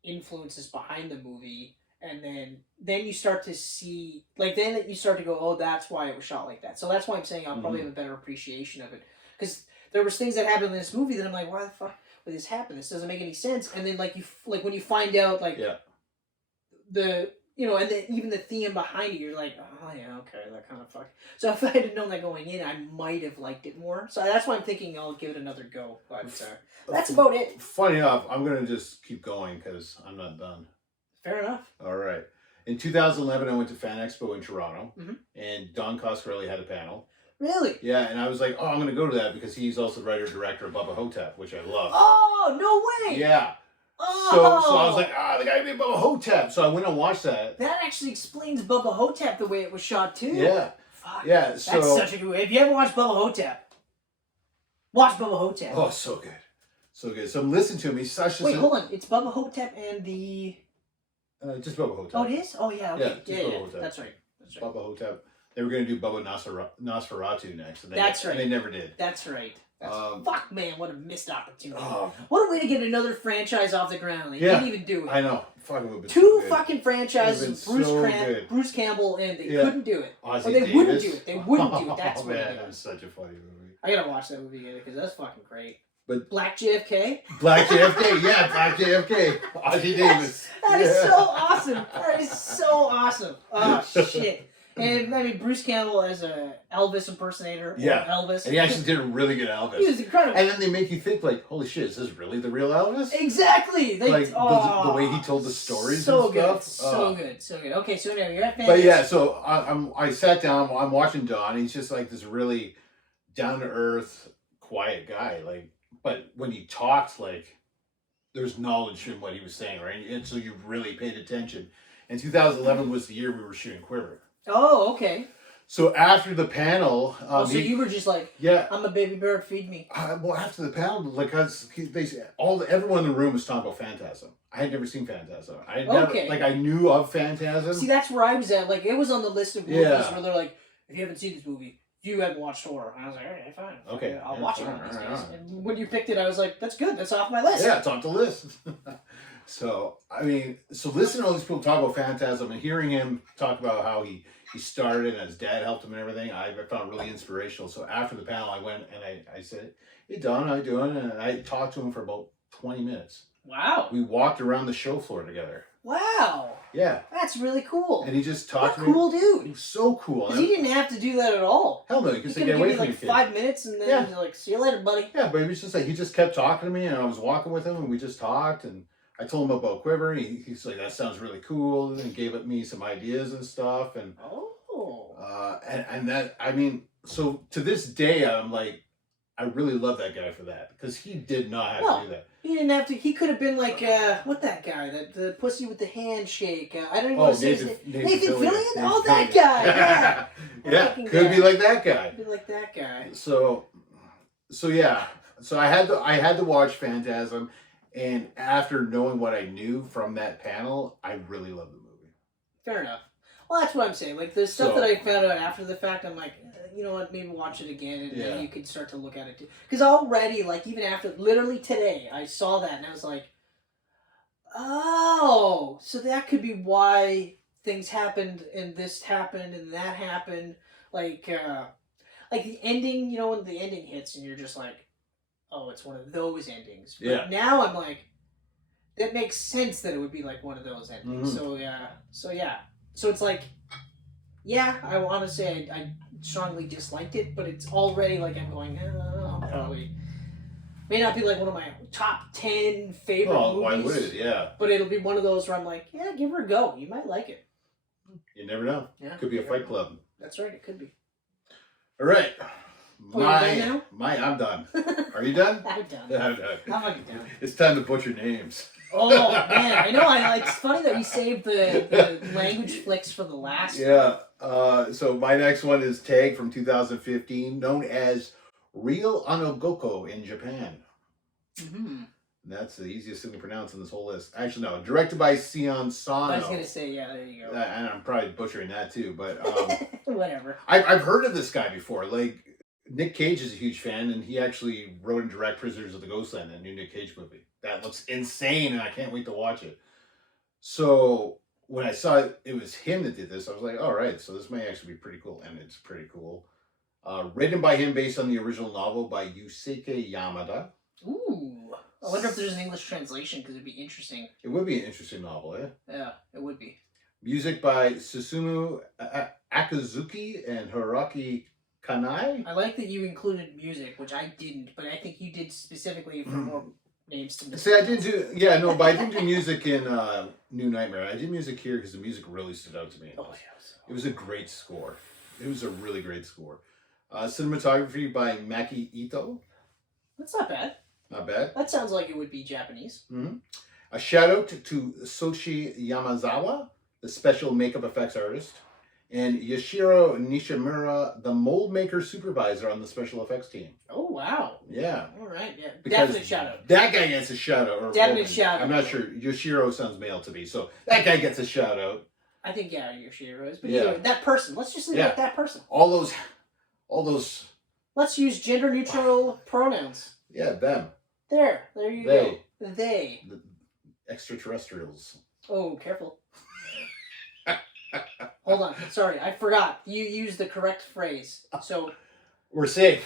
influences behind the movie, and then you start to see then you start to go, oh, that's why it was shot like that. So that's why I'm saying I'll probably have a better appreciation of it, because there was things that happened in this movie that I'm like, why the fuck would this happen? This doesn't make any sense. And then like when you find out the and then even the theme behind it, you're like, oh yeah, okay, that kind of fuck. So if I had known that going in, I might have liked it more. So that's why I'm thinking I'll give it another go. But that's about it. Funny enough, I'm gonna just keep going because I'm not done. Fair enough. All right. In 2011, I went to Fan Expo in Toronto, and Don Coscarelli had a panel. Really? Yeah, and I was like, oh, I'm gonna go to that because he's also the writer-director of Bubba Hotep, which I love. Oh, no way! Yeah. Oh. So I was like, the guy made Bubba Hotep. So I went and watched that. That actually explains Bubba Hotep the way it was shot too. Yeah. Fuck. Yeah. That's such a good way. If you ever watched Bubba Hotep, watch Bubba Hotep. Oh, so good. So good. So listen to him. He's such a... Wait, hold on. It's Bubba Hotep and the... just Bubba Hotep. Oh, it is? Oh, yeah. Okay. Yeah, Bubba Hotep. That's right. Bubba Hotep. They were going to do Bubba Nosferatu next. And That's right. And they never did. That's right. Fuck, man, what a missed opportunity. Oh. What a way to get another franchise off the ground. They didn't even do it. I know. Fucking Two fucking franchises, Bruce Campbell, and they couldn't do it. Ozzie or they Davis. wouldn't do it. They wouldn't do it. That's what man, it that was such a funny movie. I gotta watch that movie again because that's fucking great. But Black JFK? Black JFK, yeah, Black JFK. Ozzie Davis. That is so awesome. That is so awesome. Oh, shit. And I mean, Bruce Campbell as a Elvis impersonator. Yeah. Elvis. And he actually did a really good Elvis. He was incredible. And then they make you think, like, holy shit, is this really the real Elvis? Exactly. The way he told the stories so and stuff. So good. So good. Okay, so anyway, you're at Phantasm. But yeah, so I sat down, I'm watching Don. He's just like this really down-to-earth, quiet guy. Like, but when he talks, like, there's knowledge in what he was saying, right? And so you really paid attention. And 2011 was the year we were shooting Quiver. Oh, okay. So after the panel, so you were just like, yeah, I'm a baby bird, feed me. Well, after the panel, like everyone in the room was talking about Phantasm. I had never seen Phantasm. I knew of Phantasm. See, that's where I was at. Like, it was on the list of movies where they're like, if you haven't seen this movie, you haven't watched horror. And I was like, okay, fine. Okay, I'll watch it one of these days. And when you picked it, I was like, that's good. That's off my list. Yeah, it's off the list. So, I mean, listening to all these people talk about Phantasm and hearing him talk about how he he started and his dad helped him and everything. I found really inspirational. So after the panel, I went and I said, "Hey Don, how you doing?" And I talked to him for about 20 minutes. Wow. We walked around the show floor together. Wow. Yeah. That's really cool. And he just talked to me. Cool dude. He was so cool. Because he didn't have to do that at all. Hell no, he could say, "Get give away you from like me, 5 minutes and then he's like, "See you later, buddy." Yeah, but he was just like, he just kept talking to me, and I was walking with him, and we just talked, and I told him about Quiver, and he's like, "That sounds really cool," and gave me some ideas and stuff, and and that, I mean, so to this day, I'm like, I really love that guy for that, because he did not have to do that. He didn't have to. He could have been like, what that guy? The pussy with the handshake. I don't even want to say his name. Nathan Fillion? Oh, that guy. Yeah. Yeah, could be like that guy. Could be like that guy. So yeah. So I had to watch Phantasm, and after knowing what I knew from that panel, I really loved the movie. Fair enough. Well, that's what I'm saying. Like the stuff that I found out after the fact, I'm like, you know what? Maybe watch it again, and then you can start to look at it too. Because already, like even after literally today, I saw that and I was like, oh, so that could be why things happened and this happened and that happened. Like the ending, you know, when the ending hits and you're just like, oh, it's one of those endings. But now I'm like, that makes sense that it would be like one of those endings. Mm-hmm. So it's like, yeah, I want to say I strongly disliked it, but it's already like I'm going, probably may not be like one of my top 10 favorite movies. Why would it? Yeah. But it'll be one of those where I'm like, yeah, give her a go. You might like it. You never know. Yeah, could be a Fight Club. That's right. It could be. All right. I'm done. Are you done? I'm done. I'm done. I'm fucking done. It's time to butcher names. Oh man, I know. It's funny that we saved the language flicks for the last. Yeah. So my next one is Tag from 2015, known as Real Onogoko in Japan. Mm-hmm. And that's the easiest thing to pronounce in this whole list. Actually, no. Directed by Sion Sano. I was gonna say, yeah, there you go. And I'm probably butchering that too, but whatever. I've heard of this guy before. Like Nick Cage is a huge fan, and he actually wrote and directed Prisoners of the Ghostland, that new Nick Cage movie. That looks insane, and I can't wait to watch it. So when I saw it was him that did this, I was like, all right, so this may actually be pretty cool, and it's pretty cool. Written by him based on the original novel by Yusuke Yamada. Ooh. I wonder if there's an English translation, because it'd be interesting. It would be an interesting novel, eh? Yeah, it would be. Music by Susumu Akazuki and Hiroki Kanai. I like that you included music, which I didn't, but I think you did specifically for more names to see. I didn't do, but I didn't do music in New Nightmare. I did music here because the music really stood out to me. Oh, yes. It was a great score. It was a really great score. Cinematography by Maki Ito. That's not bad. Not bad. That sounds like it would be Japanese. Mm-hmm. A shout out to Sochi Yamazawa, the special makeup effects artist, and Yoshiro Nishimura, the mold maker supervisor on the special effects team. Oh, wow. Yeah. All right, yeah. Because definite shout out. That guy gets a shout out. Definite shout out. I'm not sure. Yoshiro sounds male to me, so that guy gets a shout out. I think, Yoshiro is. But anyway, that person. Let's just leave it at that person. All those. Let's use gender neutral pronouns. Yeah, them. There you go. They. The extraterrestrials. Oh, careful. Hold on. Sorry, I forgot. You used the correct phrase. So we're safe.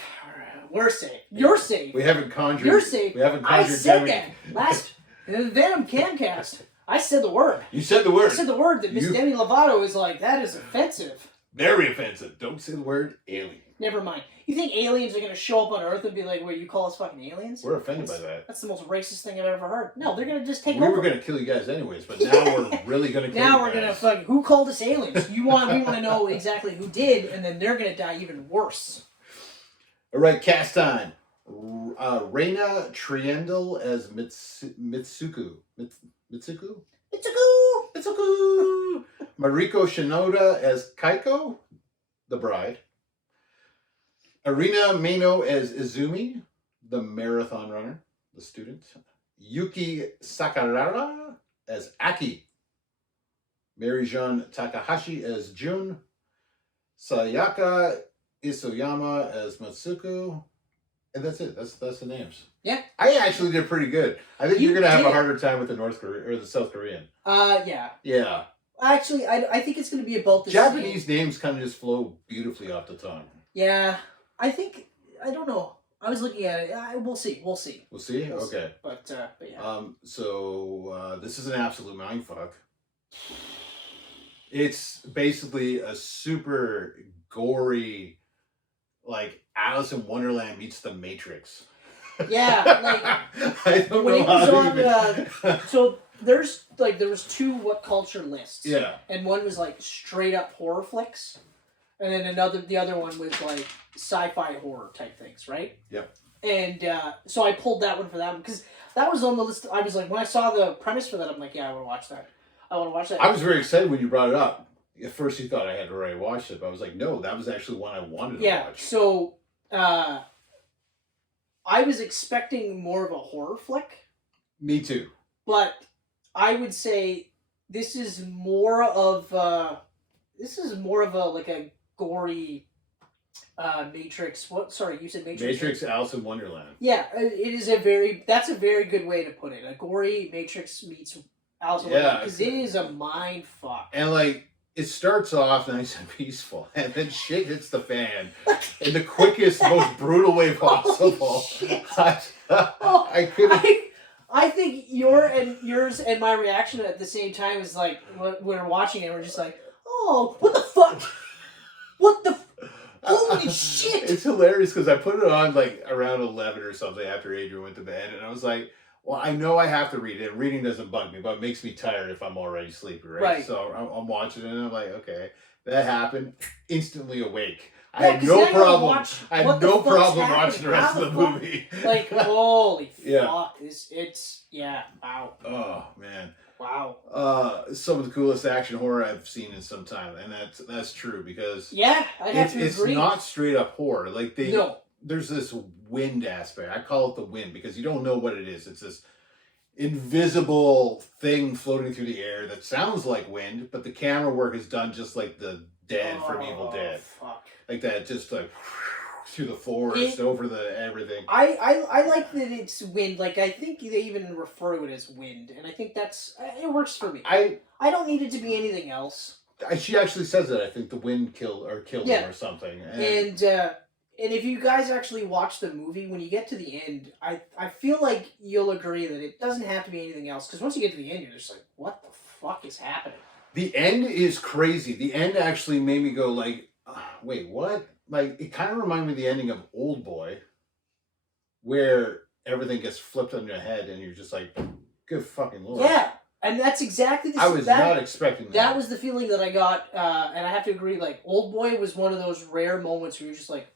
We're safe. You're safe. We haven't conjured. You're safe. We haven't conjured. I said that last Venom Camcast. I said the word. You said the word. I said the word that Miss Demi Lovato is like, that is offensive. Very offensive. Don't say the word alien. Never mind. You think aliens are going to show up on Earth and be like, wait, you call us fucking aliens? We're offended by that. That's the most racist thing I've ever heard. No, they're going to just take over. We were going to kill you guys anyways, but now we're really going to kill you guys. Now we're going to fucking... Who called us aliens? We want to know exactly who did, and then they're going to die even worse. All right, cast time. Reina Triendl as Mitsuku. Mitsuku? Mitsuku! Mariko Shinoda as Kaiko, the bride. Arina Mano as Izumi, the marathon runner, the student. Yuki Sakurara as Aki. Mary-Jean Takahashi as Jun. Sayaka Isoyama as Matsuko. And that's it. That's the names. Yeah. I actually did pretty good. I think you're going to have a harder time with the North Korean or the South Korean. Yeah. Yeah. Actually, I think it's going to be about the Japanese same. names kind of just flow beautifully off the tongue. Yeah, I don't know. I was looking at it. We'll see. We'll see? We'll Okay. see. But yeah. So this is an absolute mindfuck. It's basically a super gory, like Alice in Wonderland meets The Matrix. Yeah, like I don't when know it was how on. to even... So there was 2 what culture lists. Yeah. And one was like straight up horror flicks, and then the other one was like sci-fi horror type things, right? Yep. And so I pulled that one for that one because that was on the list. I was like, when I saw the premise for that, I'm like, yeah, I want to watch that. I was very excited when you brought it up. At first, you thought I had already watched it, but I was like, no, that was actually one I wanted to watch. So I was expecting more of a horror flick. Me too. But I would say this is more of a like a gory Matrix. What? Sorry, you said Matrix. Matrix, Alice in Wonderland. Yeah, it is that's a very good way to put it. A gory Matrix meets Alice in Wonderland, because it is a mind fuck. And like, it starts off nice and peaceful, and then shit hits the fan in the quickest, most brutal way possible. I couldn't. I think yours and my reaction at the same time is like when we're watching it, we're just like, oh, what the fuck? What the? Holy shit! It's hilarious because I put it on like around 11 or something after Adrian went to bed, and I was like, well, I know I have to read it. Reading doesn't bug me, but it makes me tired if I'm already sleepy, right? So I'm watching it, and I'm like, okay, that happened. Instantly awake. I had no problem. I had no problem watching the rest of the movie. Like, holy fuck! It's wow. Oh man. Wow. Some of the coolest action horror I've seen in some time, and that's true because I'd have to agree. It's not straight up horror. Like there's this wind aspect. I call it the wind because you don't know what it is. It's this invisible thing floating through the air that sounds like wind, but the camera work is done just like the Dead from Evil Dead. Fuck. Like that, just like through the forest, over the everything. I like that it's wind. Like, I think they even refer to it as wind, and I think it works for me. I don't need it to be anything else. She actually says that. I think the wind killed him or something. And if you guys actually watch the movie, when you get to the end, I feel like you'll agree that it doesn't have to be anything else, because once you get to the end, you're just like, what the fuck is happening? The end is crazy. The end actually made me go like, wait, what? Like, it kind of reminded me of the ending of Old Boy, where everything gets flipped on your head and you're just like, good fucking Lord. Yeah, and that's exactly the... I was not expecting that. That was the feeling that I got, and I have to agree, like, Old Boy was one of those rare moments where you're just like,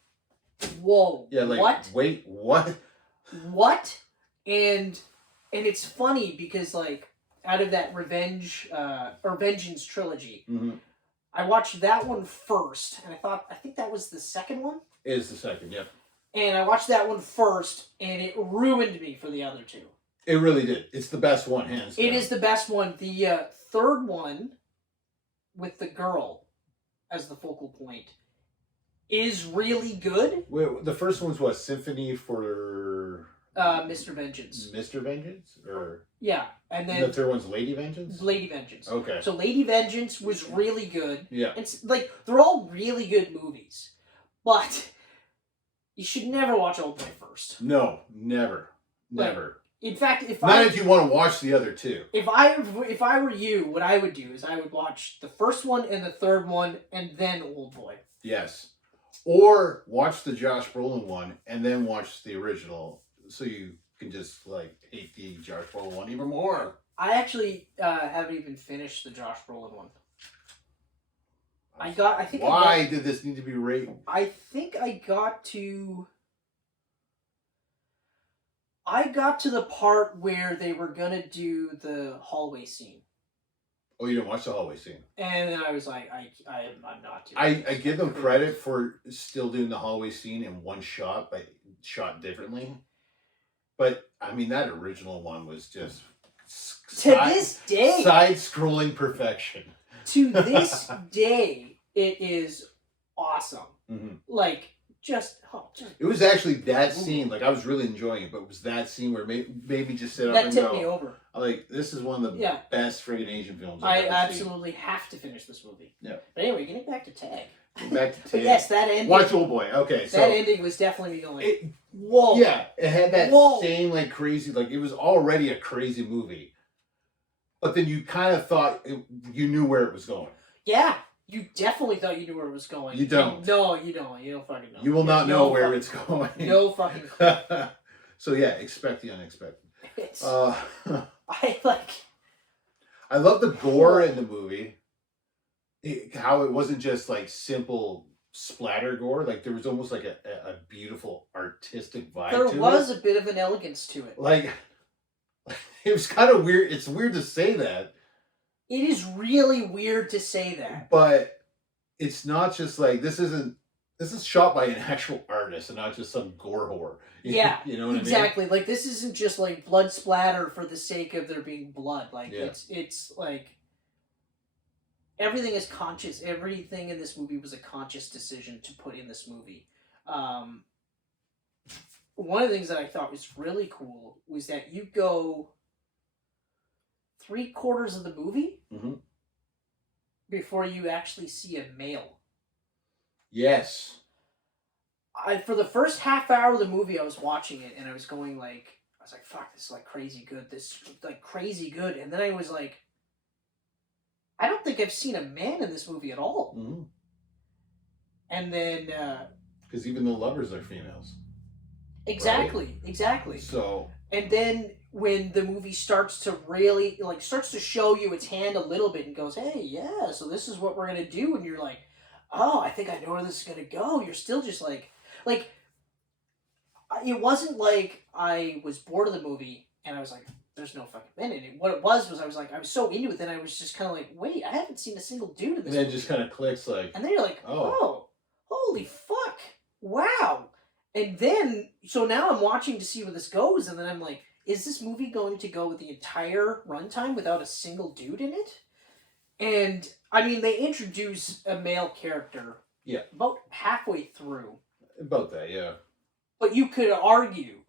whoa, yeah, like, what? Wait, what? What? And it's funny because, like, out of that Vengeance trilogy, I watched that one first, and I think that was the second one? It is the second, yep. And I watched that one first, and it ruined me for the other two. It really did. It's the best one, hands down. It is the best one. The third one, with the girl as the focal point, is really good. Wait, the first one's what? Symphony for... Mr. Vengeance. Mr. Vengeance? Or... Yeah, and then... The third one's Lady Vengeance? Lady Vengeance. Okay. So Lady Vengeance was really good. Yeah. It's like, they're all really good movies. But you should never watch Old Boy first. No, never. Never. Like, in fact, if you want to watch the other two. If I were you, what I would do is I would watch the first one and the third one and then Old Boy. Yes. Or watch the Josh Brolin one and then watch the original, so you can just like hate the Josh Brolin one even more. I actually haven't even finished the Josh Brolin one. Why did this need to be rated? I think I got to the part where they were gonna do the hallway scene. Oh, you didn't watch the hallway scene? And then I was like, I'm not doing I give them credit for still doing the hallway scene in one shot, but shot differently. But, I mean, that original one was just... this day... Side-scrolling perfection. To this day, it is awesome. Mm-hmm. Like, It was actually that scene. Like, I was really enjoying it, but it was that scene where it made me just sit up and go. That tipped me over. Like, this is one of the best friggin' Asian films I I've ever absolutely have to finish this movie. Yeah. But anyway, getting back to Tag. Back to Tag. Yes, that ending. Watch Old Boy. Okay, so that ending was definitely me going. Whoa. Yeah, it had that same like crazy. Like, it was already a crazy movie, but then you kind of thought you knew where it was going. Yeah. You definitely thought you knew where it was going. You don't. No, you don't. You don't fucking know. You will not know where it's going. No fucking clue. So yeah, expect the unexpected. I love the gore in the movie. How it wasn't just like simple splatter gore. Like, there was almost like a beautiful artistic vibe to it. There was a bit of an elegance to it. Like, it was kind of weird. It's weird to say that. It is really weird to say that. But it's not just like, this is shot by an actual artist and not just some gore whore. Yeah, you know what exactly. I mean? Like, this isn't just like blood splatter for the sake of there being blood. Like, it's like, everything is conscious. Everything in this movie was a conscious decision to put in this movie. One of the things that I thought was really cool was that you go 3/4 of the movie before you actually see a male. Yes. For the first half hour of the movie, I was watching it and I was going like, fuck, this is like crazy good. This is like crazy good. And then I was like, I don't think I've seen a man in this movie at all. Mm-hmm. And then... because even the lovers are females. Exactly, right? Exactly. So... And then when the movie starts to really, like, starts to show you its hand a little bit and goes, hey, yeah, so this is what we're going to do. And you're like, oh, I think I know where this is going to go. You're still just like, it wasn't like I was bored of the movie and I was like, there's no fucking men in it. What it was I was like, I was so into it, then I was just kind of like, wait, I haven't seen a single dude in this movie. And then movie. it just kind of clicks like... And then you're like, oh, holy fuck, wow. And then, so now I'm watching to see where this goes, and then I'm like, is this movie going to go with the entire runtime without a single dude in it? And, I mean, they introduce a male character about halfway through. About that, yeah. But you could argue,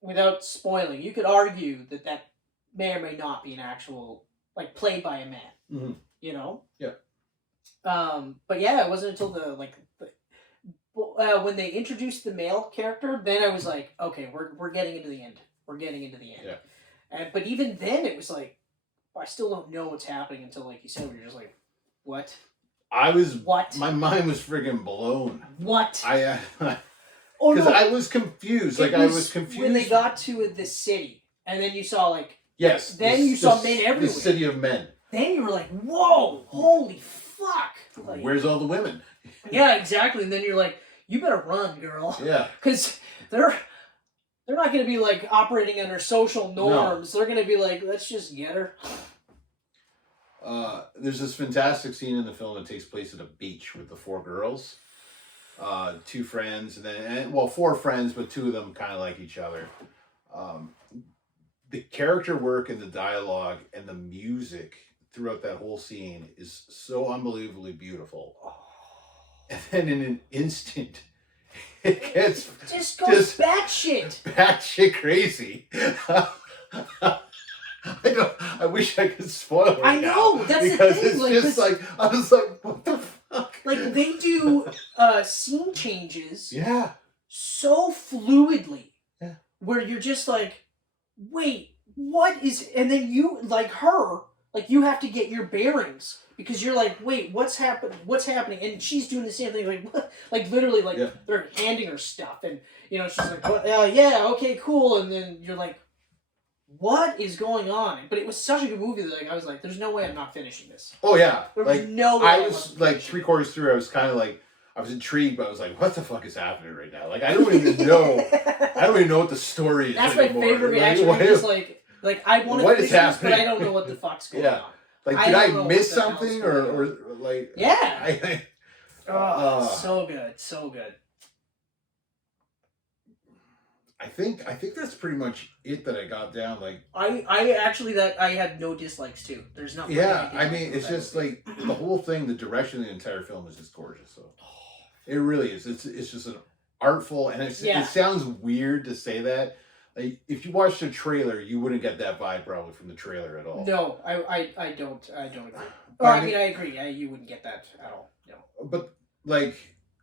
without spoiling, you could argue that may or may not be an actual, like, played by a man. Mm-hmm. You know? Yeah. But yeah, it wasn't until when they introduced the male character, then I was like, okay, we're getting into the end. We're getting into the end. Yeah. But even then, it was like, I still don't know what's happening until, like you said, you're just like, what? What? My mind was friggin' blown. What? Because I was confused. I was confused. When they got to the city, and then you saw, like... Yes. Then you saw men everywhere. The city of men. Then you were like, whoa, holy fuck. Like, where's all the women? Yeah, exactly. And then you're like, you better run, girl. Yeah. Because they're not going to be, like, operating under social norms. No. They're going to be like, let's just get her. There's this fantastic scene in the film that takes place at a beach with the 4 girls. 2 friends, and 4 friends, but 2 of them kind of like each other. The character work and the dialogue and the music throughout that whole scene is so unbelievably beautiful. And then in an instant, it just goes batshit. Batshit crazy. I wish I could spoil it. I know, that's the thing. It's like, just like, I was like, what the fuck? Like, they do scene changes yeah, so fluidly. Yeah. Where you're just like, wait, what is... And then you, like her, like, you have to get your bearings. Because you're like, wait, what's happening? And she's doing the same thing, like, what? Like, literally, like, they're handing her stuff. And, you know, she's like, yeah, okay, cool. And then you're like, what is going on? But it was such a good movie that, like, I was like, there's no way I'm not finishing this. Oh, yeah. There was no way I was, like, 3/4 through, I was kind of like, I was intrigued, but I was like, what the fuck is happening right now? Like, I don't even know. I don't even know what the story is That's anymore. My favorite reaction. Like, just like, I want to finish this, but I don't know what the fuck's going on. Like, did I miss something or like... Yeah. So good. So good. I think that's pretty much it that I got down. Like, I actually I had no dislikes too. There's nothing. Yeah, I mean, it's just like the whole thing, the direction of the entire film is just gorgeous. So It really is. It's just an artful, and it sounds weird to say that. Like, if you watched the trailer, you wouldn't get that vibe probably from the trailer at all. No, I don't agree. I mean, I agree. You wouldn't get that at all. No. But like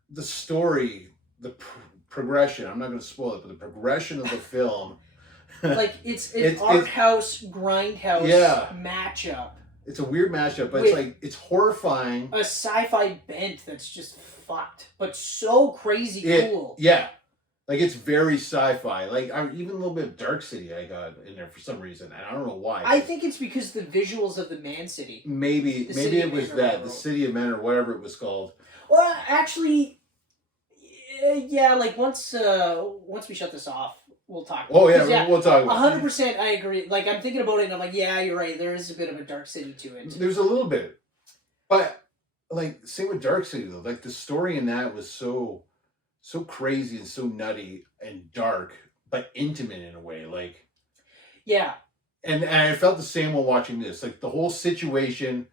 the story, the progression. I'm not going to spoil it, but the progression of the film. Like it's art house, grindhouse matchup. It's a weird matchup, but it's horrifying. A sci-fi bent that's just fucked, but so crazy cool. Yeah. Like, it's very sci-fi. Like, even a little bit of Dark City I got in there for some reason, and I don't know why. I think it's because the visuals of the Man City. Maybe it was that. The City of Men, or whatever it was called. Well, actually, yeah, like, once we shut this off, we'll talk about it. We'll talk about it. 100% I agree. Like, I'm thinking about it, and I'm like, yeah, you're right. There is a bit of a Dark City to it. There's a little bit. But, like, same with Dark City, though. Like, the story in that was so crazy and so nutty and dark, but intimate in a way. Like, yeah. And I felt the same while watching this. Like, the whole situation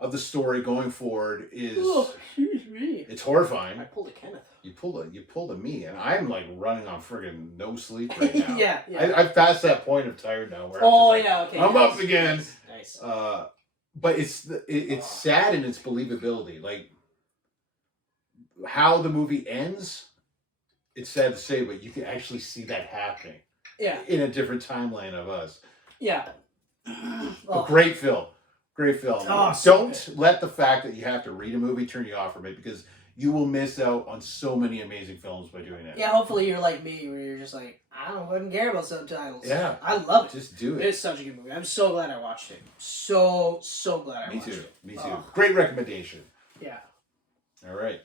of the story going forward is... Oh, excuse me. It's horrifying. I pulled a Kenneth. You pulled a me, and I'm like running on friggin' no sleep right now. yeah. I've passed that point of tired now. Where okay. I'm up again. Nice. But it's sad in its believability. Like, how the movie ends, it's sad to say, but you can actually see that happening. Yeah. In a different timeline of us. Yeah. A great film. Great film. Oh, Don't let the fact that you have to read a movie turn you off from it, because you will miss out on so many amazing films by doing that. Yeah, hopefully you're like me, where you're just like, I don't fucking care about subtitles. Yeah. I love it. Just do it. It's such a good movie. I'm so glad I watched it. So glad I watched it. Me too. Great recommendation. Yeah. All right.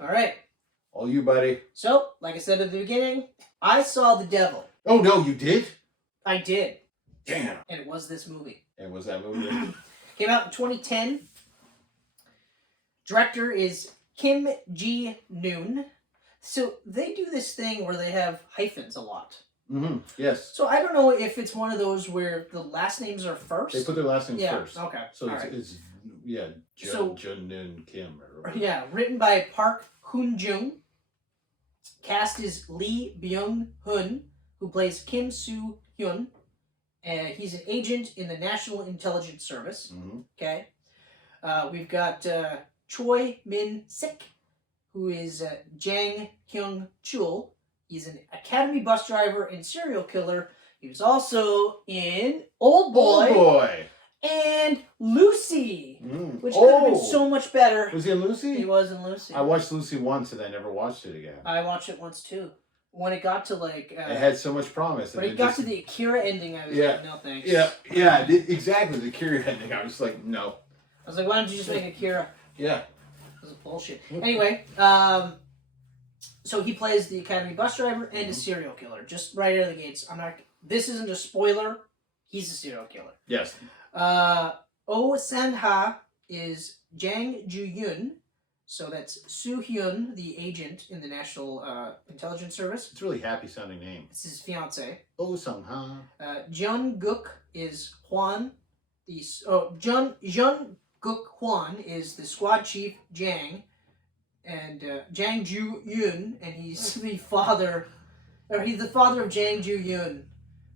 All you, buddy. So, like I said at the beginning, I saw The Devil. Oh, no, you did? I did. Damn. And it was this movie. And was that movie? Came out in 2010. Director is Kim Jee-woon. So they do this thing where they have hyphens a lot. Mm-hmm. Yes. So I don't know if it's one of those where the last names are first. They put their last names first. Okay. So it's Jun-Nun Kim. Yeah, written by Park Hoon-jung. Cast is Lee Byung-hun, who plays Kim Soo-hyun. He's an agent in the National Intelligence Service. Mm-hmm. Okay. We've got Choi Min-sik, who is Jang Hyung-chul. He's an academy bus driver and serial killer. He was also in Old Boy. And Lucy, which could have been so much better. Was he in Lucy? He was in Lucy. I watched Lucy once and I never watched it again. I watched it once too. When it got to like... it had so much promise. When it got to the Akira ending, I was like, no thanks. Yeah, exactly. The Akira ending, I was like, no. I was like, why don't you just make Akira? Yeah. This is bullshit. Anyway, so he plays the academy bus driver and a serial killer. Just right out of the gates. This isn't a spoiler. He's a serial killer. Yes. Oh San-ha is Jang Ju-yun. So that's Soo-hyun, the agent in the National Intelligence Service. It's a really happy sounding name. It's his fiance. Oh Sang-ha. Jeon-guk is Hwan. Jeon-guk Hwan is the squad chief, Jang. And Jang Ju-yun, and he's the father... Or he's the father of Jang Ju-yun.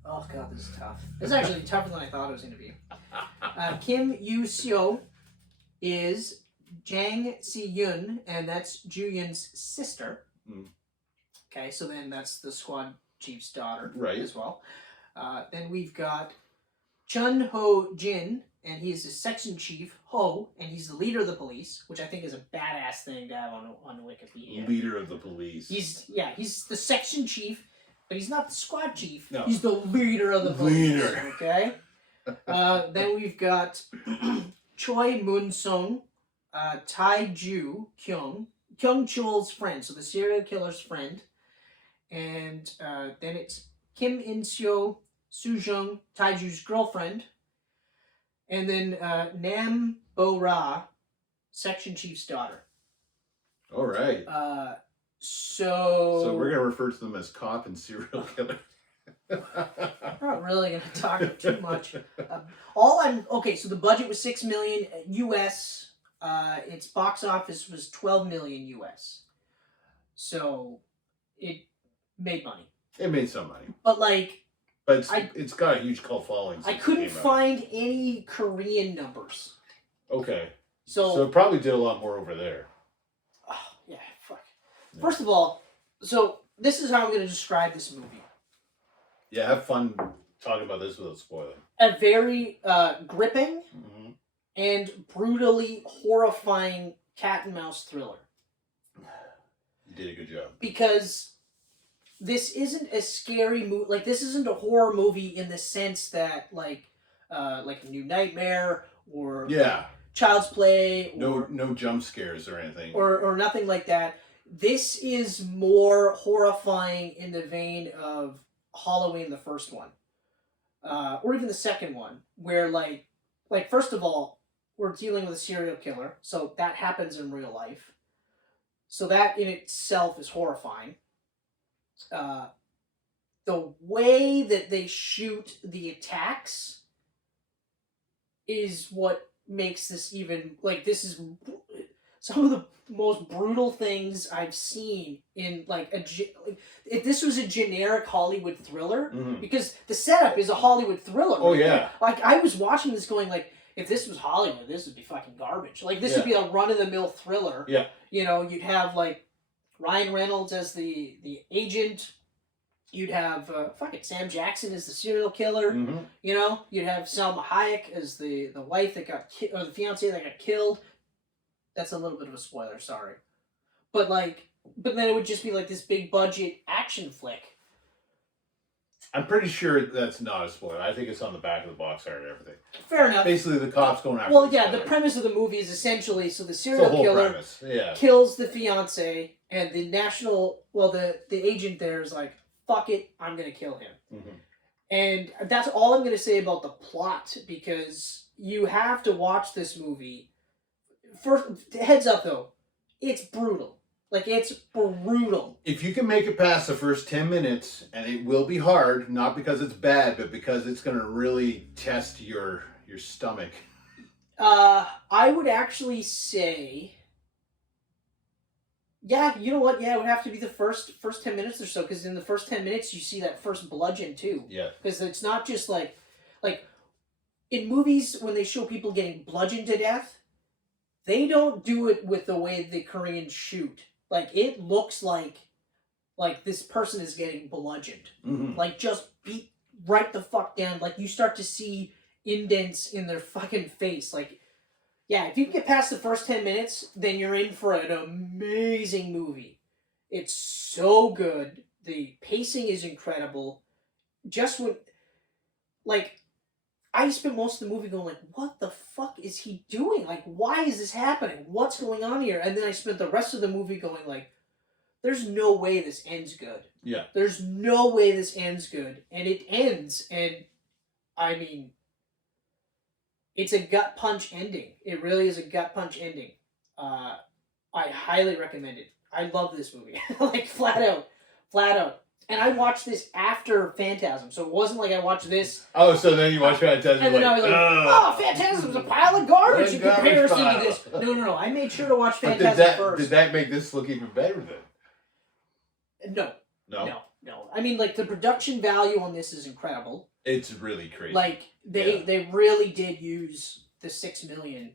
Oh god, this is tough. This is actually tougher than I thought it was going to be. Kim Yu-seo is Jang Si-yun, and that's Ju-yun's sister. Okay, so then that's the squad chief's daughter as well. Then we've got Chun Ho-jin, and he's the section chief, Ho, and he's the leader of the police, which I think is a badass thing to have on Wikipedia. Leader of the police. He's the section chief, but he's not the squad chief. No. He's the leader of the police. Okay? Then we've got Choi Moon-sung, Tai-ju Kyung Chul's friend, so the serial killer's friend. And then it's Kim In-seo, Soo-jung, Tai-ju's girlfriend. And then Nam Bo-ra, section chief's daughter. All right. So we're going to refer to them as cop and serial killer. I'm not really going to talk too much. So the budget was $6 million US. Its box office was $12 million US. so it made money. It made some money. But like, but it's got a huge cult following. I couldn't find any Korean numbers. Okay. So it probably did a lot more over there. Oh, yeah, fuck. Yeah. First of all, so this is how I'm going to describe this movie. Yeah, have fun talking about this without spoiling. A very gripping and brutally horrifying cat and mouse thriller. You did a good job. Because this isn't a scary movie. Like, this isn't a horror movie in the sense that, like a New Nightmare or Child's Play. Or, no jump scares or anything. Or nothing like that. This is more horrifying in the vein of Halloween, the first one. Or even the second one. Where, like first of all, we're dealing with a serial killer. So that happens in real life. So that in itself is horrifying. The way that they shoot the attacks is what makes this even, like, this is some of the most brutal things I've seen in, like, if this was a generic Hollywood thriller, because the setup is a Hollywood thriller. Oh, yeah. Like, I was watching this going, like, if this was Hollywood, this would be fucking garbage. Like, this would be a run-of-the-mill thriller. Yeah. You know, you'd have, like, Ryan Reynolds as the agent. You'd have Sam Jackson as the serial killer. You know, you'd have Salma Hayek as the wife that got or the fiance that got killed. That's a little bit of a spoiler, sorry. But then it would just be like this big budget action flick. I'm pretty sure that's not a spoiler. I think it's on the back of the box art and everything. Fair enough. Basically, the cops going after. Well, yeah, the premise of the movie is essentially the serial killer kills the fiance, and the agent there is like, fuck it, I'm gonna kill him. And that's all I'm gonna say about the plot, because you have to watch this movie. First, heads up though, it's brutal. Like, it's brutal. If you can make it past the first 10 minutes, and it will be hard, not because it's bad, but because it's going to really test your stomach. I would actually say, yeah, you know what? Yeah, it would have to be the first 10 minutes or so, because in the first 10 minutes, you see that first bludgeon, too. Yeah. Because it's not just like, in movies, when they show people getting bludgeoned to death, they don't do it with the way the Koreans shoot. Like, it looks like this person is getting bludgeoned. Like, just beat right the fuck down. Like, you start to see indents in their fucking face. Like, yeah, if you can get past the first 10 minutes, then you're in for an amazing movie. It's so good. The pacing is incredible. Just when, like, I spent most of the movie going like, what the fuck is he doing? Like, why is this happening? What's going on here? And then I spent the rest of the movie going like, there's no way this ends good. Yeah. There's no way this ends good. And it ends, and I mean, it's a gut punch ending. It really is a gut punch ending. I highly recommend it. I love this movie. Like, flat out. And I watched this after Phantasm, so it wasn't like I watched this. Oh, so then you watched Phantasm, and then I was like, "Oh, Phantasm's a pile of garbage in comparison to this." No. I made sure to watch Phantasm first. Did that make this look even better then? No. I mean, like, the production value on this is incredible. It's really crazy. Like, they really did use the $6 million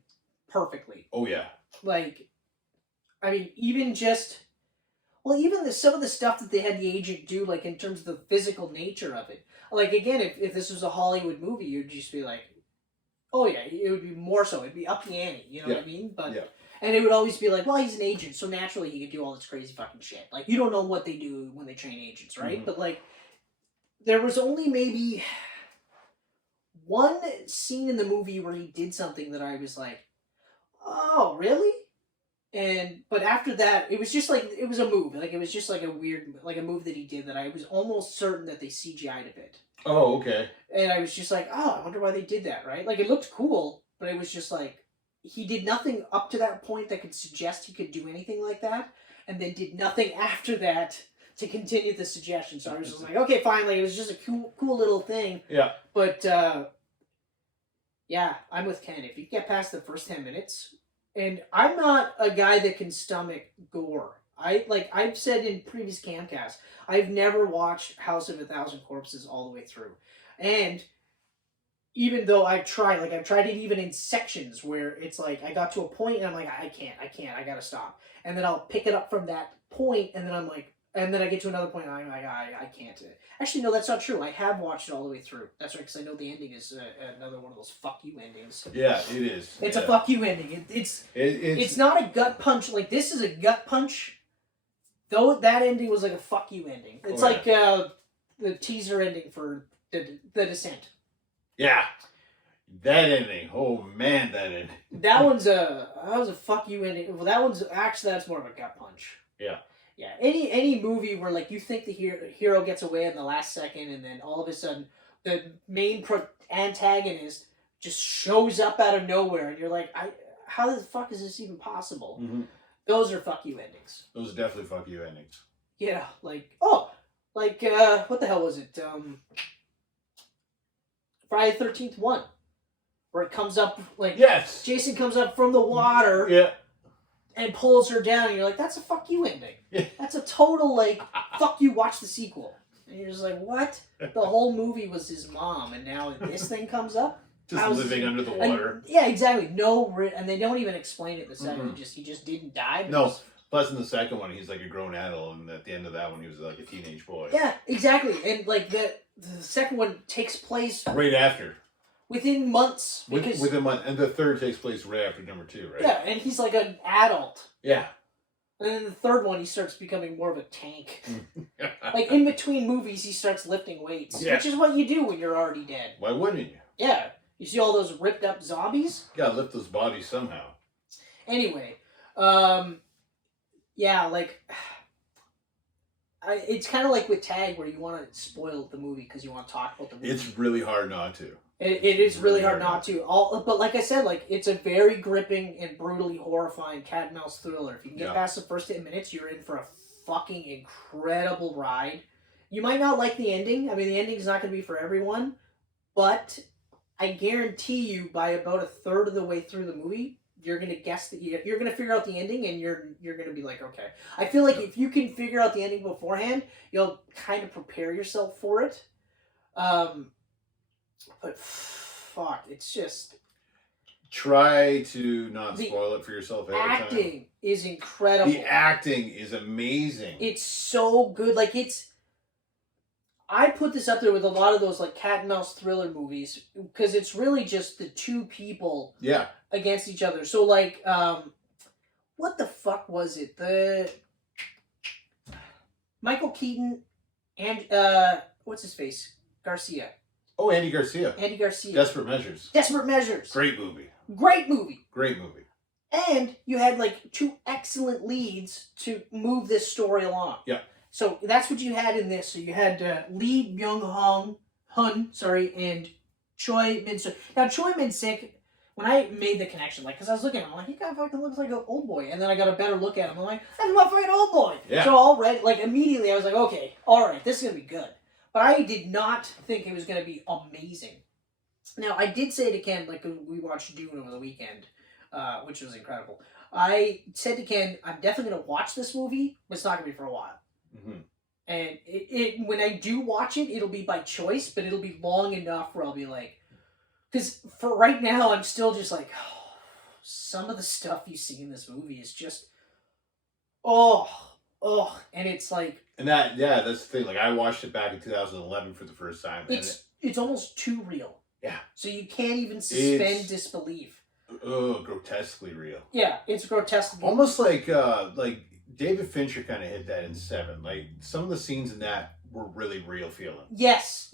perfectly. Oh yeah. Like, I mean, even some of the stuff that they had the agent do, like, in terms of the physical nature of it. Like, again, if this was a Hollywood movie, you'd just be like, oh yeah, it would be more so. It'd be up the ante, you know what I mean? But and it would always be like, well, he's an agent, so naturally he could do all this crazy fucking shit. Like, you don't know what they do when they train agents, right? But, like, there was only maybe one scene in the movie where he did something that I was like, oh, really? But after that, it was just like, it was a move. Like, it was just like a weird, like a move that he did that I was almost certain that they CGI'd a bit. Oh, okay. And I was just like, oh, I wonder why they did that, right? Like, it looked cool, but it was just like, he did nothing up to that point that could suggest he could do anything like that, and then did nothing after that to continue the suggestion. So I was just like, okay, finally, it was just a cool little thing. Yeah. But, yeah, I'm with Ken. If you get past the first 10 minutes... And I'm not a guy that can stomach gore. I've said in previous Camcasts, I've never watched House of a Thousand Corpses all the way through. And even though I've tried it even in sections where it's like I got to a point and I'm like, I can't, I gotta stop. And then I'll pick it up from that point, and then I'm like, and then I get to another point and I'm like, I can't. Actually, no, that's not true. I have watched it all the way through. That's right, because I know the ending is another one of those fuck you endings. Yeah, it is. It's a fuck you ending. It's not a gut punch. Like, this is a gut punch. Though that ending was like a fuck you ending. It's like the teaser ending for the Descent. Yeah. That ending. Oh man, that ending. That was a fuck you ending. Well, that's more of a gut punch. Yeah. Yeah. Any movie where like you think the hero gets away in the last second, and then all of a sudden the main antagonist just shows up out of nowhere, and you're like, how the fuck is this even possible? Mm-hmm. Those are fuck you endings. Those are definitely fuck you endings. Yeah. What the hell was it? Friday the 13th 1. Where it comes up, like, yes, Jason comes up from the water, yeah, and pulls her down, and you're like, that's a fuck you ending. Yeah. That's a total, like, fuck you, watch the sequel. And you're just like, what? The whole movie was his mom, and now this thing comes up? Just living under the water. And, yeah, exactly. And they don't even explain it in the second. Mm-hmm. He just didn't die. No. Plus, in the second one, he's like a grown adult, and at the end of that one, he was like a teenage boy. Yeah, exactly. And, like, the second one takes place... right after. Within months. Within a month. And the third takes place right after number 2, right? Yeah, and he's like an adult. Yeah. And then the third one, he starts becoming more of a tank. Like, in between movies, he starts lifting weights. Yeah. Which is what you do when you're already dead. Why wouldn't you? Yeah. You see all those ripped up zombies? You gotta lift those bodies somehow. Anyway. Yeah, like... it's kind of like with Tag, where you want to spoil the movie because you want to talk about the movie. It's really hard not to. It is really hard not to. But like I said, like, it's a very gripping and brutally horrifying cat and mouse thriller. If you can get past the first 10 minutes, you're in for a fucking incredible ride. You might not like the ending. I mean, the ending's not going to be for everyone. But I guarantee you, by about a third of the way through the movie, you're going to guess that you're going to figure out the ending, and you're going to be like, okay. I feel like if you can figure out the ending beforehand, you'll kind of prepare yourself for it. But fuck, it's just... Try to not spoil it for yourself every time. The acting is incredible. The acting is amazing. It's so good. Like, I put this up there with a lot of those, like, cat and mouse thriller movies, because it's really just the two people against each other. So, like, what the fuck was it? The Michael Keaton and, what's his face? Garcia. Oh, Andy Garcia. Andy Garcia. Desperate Measures. Desperate Measures. Great movie. Great movie. Great movie. And you had, like, two excellent leads to move this story along. Yeah. So that's what you had in this. So you had Lee Byung-hun, and Choi Min-sik. Now, Choi Min-sik, when I made the connection, like, because I was looking at him, I'm like, he kind of fucking looks like an old boy. And then I got a better look at him. I'm like, that's my fucking old boy. Yeah. So already, like, immediately I was like, okay, all right, this is going to be good. But I did not think it was going to be amazing. Now, I did say to Ken, like, we watched Dune over the weekend, which was incredible. I said to Ken, I'm definitely going to watch this movie, but it's not going to be for a while. Mm-hmm. And when I do watch it, it'll be by choice, but it'll be long enough where I'll be like... Because for right now, I'm still just like, oh, some of the stuff you see in this movie is just... And it's like... And that's the thing. Like, I watched it back in 2011 for the first time. It's almost too real. Yeah. So you can't even suspend disbelief. Grotesquely real. Yeah, it's grotesquely almost like David Fincher kind of hit that in Seven. Like, some of the scenes in that were really real feeling. Yes.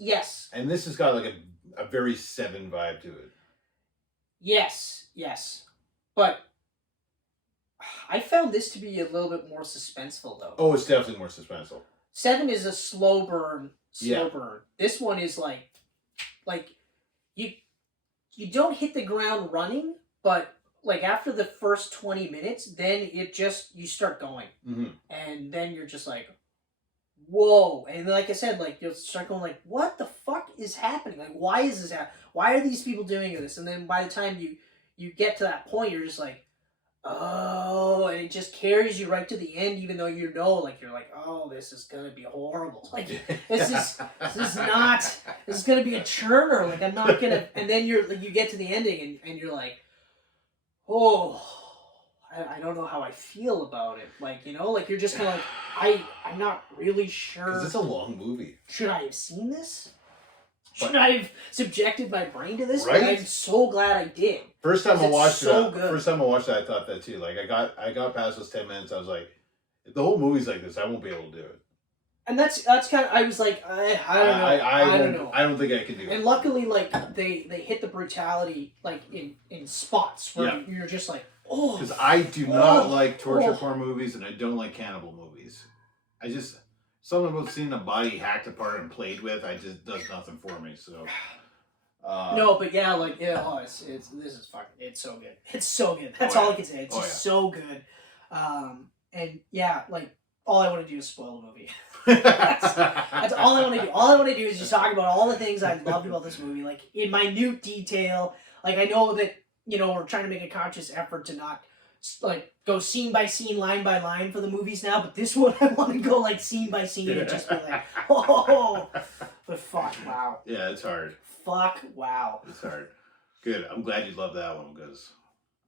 And this has got like a very Seven vibe to it. Yes. But I found this to be a little bit more suspenseful, though. Oh, it's definitely more suspenseful. Seven is a slow burn. This one is like you don't hit the ground running, but like after the first 20 minutes, then you start going. Mm-hmm. And then you're just like, whoa. And like I said, like, you'll start going like, what the fuck is happening? Like, why is this happening? Why are these people doing this? And then by the time you get to that point, you're just like, Oh, and it just carries you right to the end, even though you know, like, you're like, oh, this is gonna be horrible. Like, this is not, this is gonna be a churner. Like, I'm not gonna, and then you get to the ending and you're like, oh, I don't know how I feel about it. Like, you know, like, you're just kind of like, I'm not really sure. Because it's a long movie. Should I have seen this? Should I have subjected my brain to this? Right? But I'm so glad I did. First time I watched so it, good. first time I watched it, I thought that too. Like I got past those 10 minutes. I was like, if the whole movie's like this, I won't be able to do it. And that's kind of, I was like, I don't know. I don't know. I don't think I can do it. And luckily, like, they hit the brutality, like, in spots where you're just like, oh. Because I do not like torture porn movies, and I don't like cannibal movies. I just, something about seeing a body hacked apart and played with, does nothing for me. So. No, but yeah, like, this is fucking, it's so good. It's so good. That's all I can say. It's just so good. And yeah, like, all I want to do is spoil the movie. That's all I want to do. All I want to do is just talk about all the things I loved about this movie, like, in minute detail. Like, I know that, you know, we're trying to make a conscious effort to not, like, go scene by scene, line by line for the movies now, but this one I want to go, like, scene by scene and just be like, oh, but fuck, wow. Yeah, it's hard. Fuck, wow. It's hard. Good. I'm glad you loved that one, because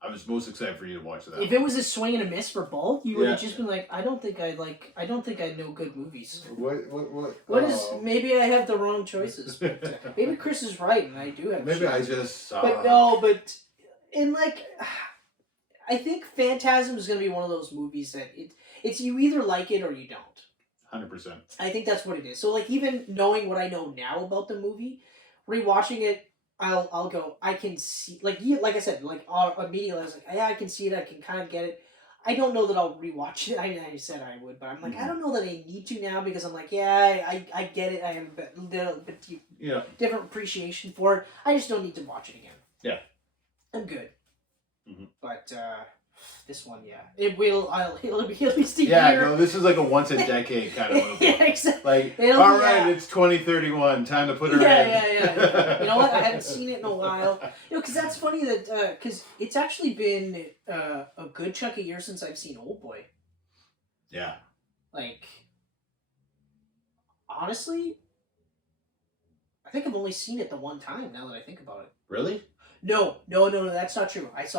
I was most excited for you to watch that. If it was a swing and a miss for both, you would have just been like, I don't think I know good movies. What is, maybe I have the wrong choices. But, maybe Chris is right and I do have maybe I just But no, but in, like, I think Phantasm is going to be one of those movies that it's you either like it or you don't. 100%. I think that's what it is. So, like, even knowing what I know now about the movie, rewatching it, I'll go, I can see, like I said, like, immediately I was like, yeah, I can see it, I can kind of get it. I don't know that I'll rewatch it. I said I would, but I'm like, I don't know that I need to now, because I'm like, yeah, I get it. I have a little bit different appreciation for it. I just don't need to watch it again. Yeah. I'm good. Mm-hmm. But this one, it'll be at least a year. Yeah, no, this is like a once a decade kind of movie. Yeah, exactly. Like, all right, it's 2031, time to put her in. Yeah. You know what? I haven't seen it in a while. You know, because that's funny that because it's actually been a good chunk of years since I've seen Oldboy. Yeah. Like, honestly, I think I've only seen it the one time. Now that I think about it. Really? No, that's not true. I've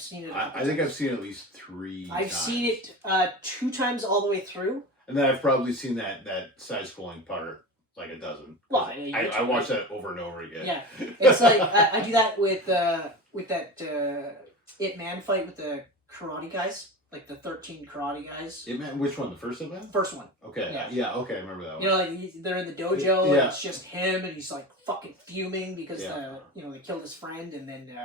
seen it. I think I've seen it at least 3 times. I've seen it 2 times all the way through. And then I've probably seen that side-scrolling part like a dozen. Well, I watch that over and over again. Yeah, it's like I do that with that Ip Man fight with the karate guys, like the 13 karate guys. Ip Man, which one? The first Ip Man? First one. Okay. Yeah. Okay, I remember that one. You know, like they're in the dojo and it's just him, and he's like fucking fuming because they killed his friend, and then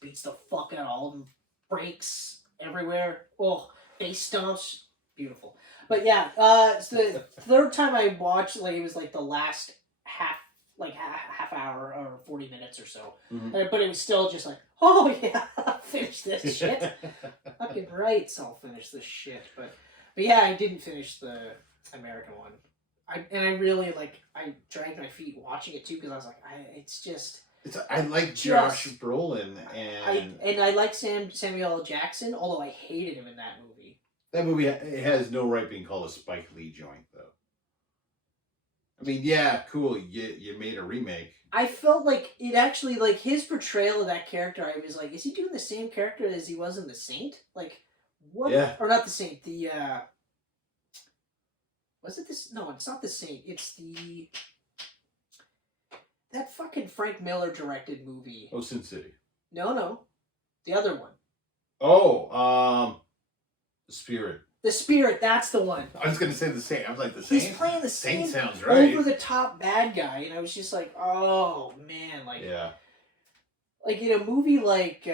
beats the fuck out of all of them, breaks everywhere. Oh, face stomps, beautiful. But yeah, it's the third time I watched, like, it was like the last half hour or 40 minutes or so. Mm-hmm. But it was still just like, oh yeah, I'll finish this shit. Fucking right, so I'll finish this shit. But yeah, I didn't finish the American one. I really, like, I dragged my feet watching it too, because I was like, I like Josh Brolin and I like Samuel L. Jackson, although I hated him in that movie. That movie, it has no right being called a Spike Lee joint, though. I mean, yeah, cool, you made a remake. I felt like it actually, like, his portrayal of that character, I was like, is he doing the same character as he was in The Saint? Like, what? Yeah. Or not The Saint, was it this? No, it's not The Saint. It's that fucking Frank Miller directed movie. Oh, Sin City. No. The other one. Oh, The Spirit. The Spirit, that's the one. I was going to say The Saint. I was like, The Saint? He's playing the same sounds right. over-the-top bad guy, and I was just like, oh, man. Like, yeah. Like, in a movie like,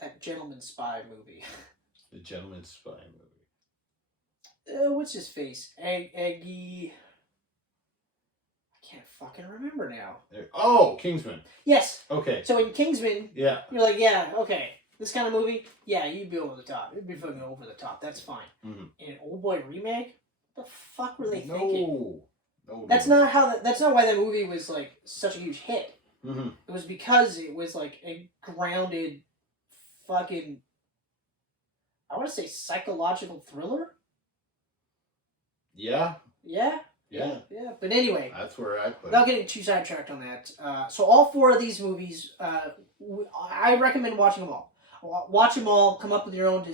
that Gentleman Spy movie. The Gentleman Spy movie. What's his face? Aggie. I can't fucking remember now. Oh, Kingsman. Yes. Okay. So in Kingsman, you're like, yeah, okay, this kind of movie, yeah, you'd be over the top. It'd be fucking over the top. That's fine. Mm-hmm. In an Oldboy remake, what the fuck were they thinking? No. That's not why that movie was, like, such a huge hit. Mm-hmm. It was because it was like a grounded, fucking, I want to say psychological thriller. Yeah. Yeah. But anyway, that's where I put without it. getting too sidetracked on that, so all 4 of these movies, I recommend watching them all. Watch them all. Come up with your own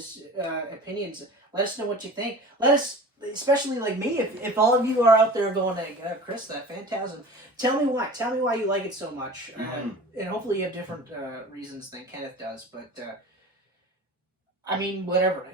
opinions. Let us know what you think. Let us, especially like me, if all of you are out there going like, Chris, that Phantasm, tell me why. Tell me why you like it so much. And hopefully you have different reasons than Kenneth does. But I mean, whatever.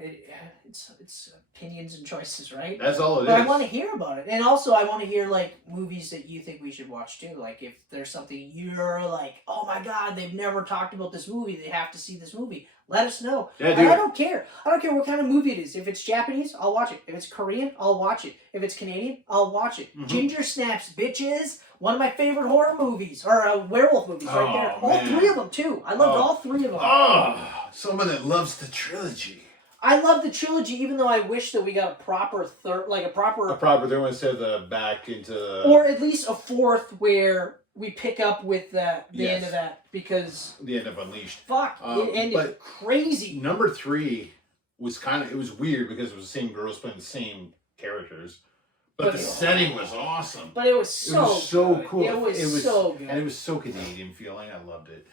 It's opinions and choices, right? That's all it is. But I want to hear about it. And also, I want to hear, like, movies that you think we should watch, too. Like, if there's something you're like, oh, my God, they've never talked about this movie. They have to see this movie. Let us know. Yeah, I don't care. I don't care what kind of movie it is. If it's Japanese, I'll watch it. If it's Korean, I'll watch it. If it's Canadian, I'll watch it. Mm-hmm. Ginger Snaps, bitches. One of my favorite horror movies. Or werewolf movies right there. All Man. 3 of them, too. I loved all 3 of them. Oh, someone that loves the trilogy. I love the trilogy, even though I wish that we got a proper third, like a proper third one instead of the back into the... Or at least a 4th where we pick up with the end of that, because... The end of Unleashed. Fuck, it ended crazy. Number 3 was it was weird because it was the same girls playing the same characters. But the setting was awesome. But it was so good. Cool. It was so good. And it was so Canadian feeling. I loved it.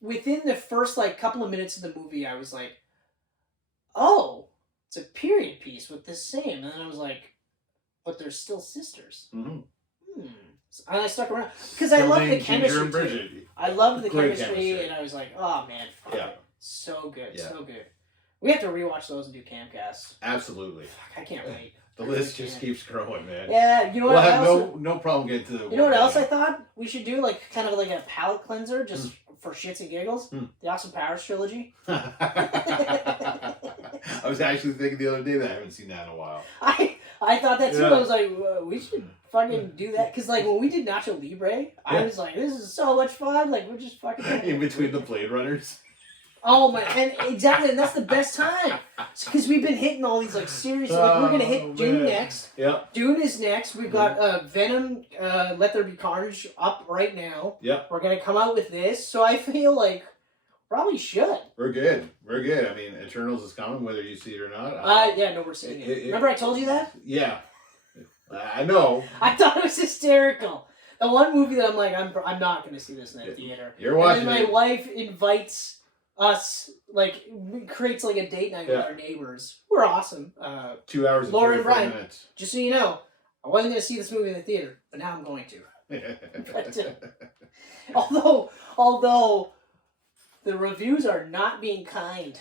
Within the first, like, couple of minutes of the movie, I was like, oh, it's a period piece with this same. And then I was like, but they're still sisters. Mm-hmm. And I stuck around. Because I love the chemistry, too. I loved the chemistry, and I was like, oh, man, fuck. Yeah. So good, so good. We have to rewatch those and do Camcast. Absolutely. Fuck, I can't wait. The list just keeps growing, man. Yeah, you know what? We'll have no problem getting to the... You know what else I thought we should do? Like, kind of like a palate cleanser, just for shits and giggles? The Austin Powers trilogy. I was actually thinking the other day that I haven't seen that in a while. I thought that too. Yeah. I was like, we should fucking do that. Because, like, when we did Nacho Libre, I was like, this is so much fun. Like, we're just fucking... In between the Blade Runners. Oh my, and exactly, and that's the best time. Because we've been hitting all these, like, seriously, like, we're going to hit Dune next. Yep. Dune is next. We've got Venom, Let There Be Carnage up right now. Yep. We're going to come out with this, so I feel like probably should. We're good. I mean, Eternals is coming, whether you see it or not. Yeah, no, we're seeing it. Remember I told you that? Yeah. I know. I thought it was hysterical. The one movie that I'm like, I'm not going to see this in the theater. You're watching and then my wife invites... us, like, creates like a date night with our neighbors. We're awesome. 2 hours and Laura and 45 Brian, minutes. just so you know, I wasn't going to see this movie in the theater, but now I'm going to. But, although the reviews are not being kind.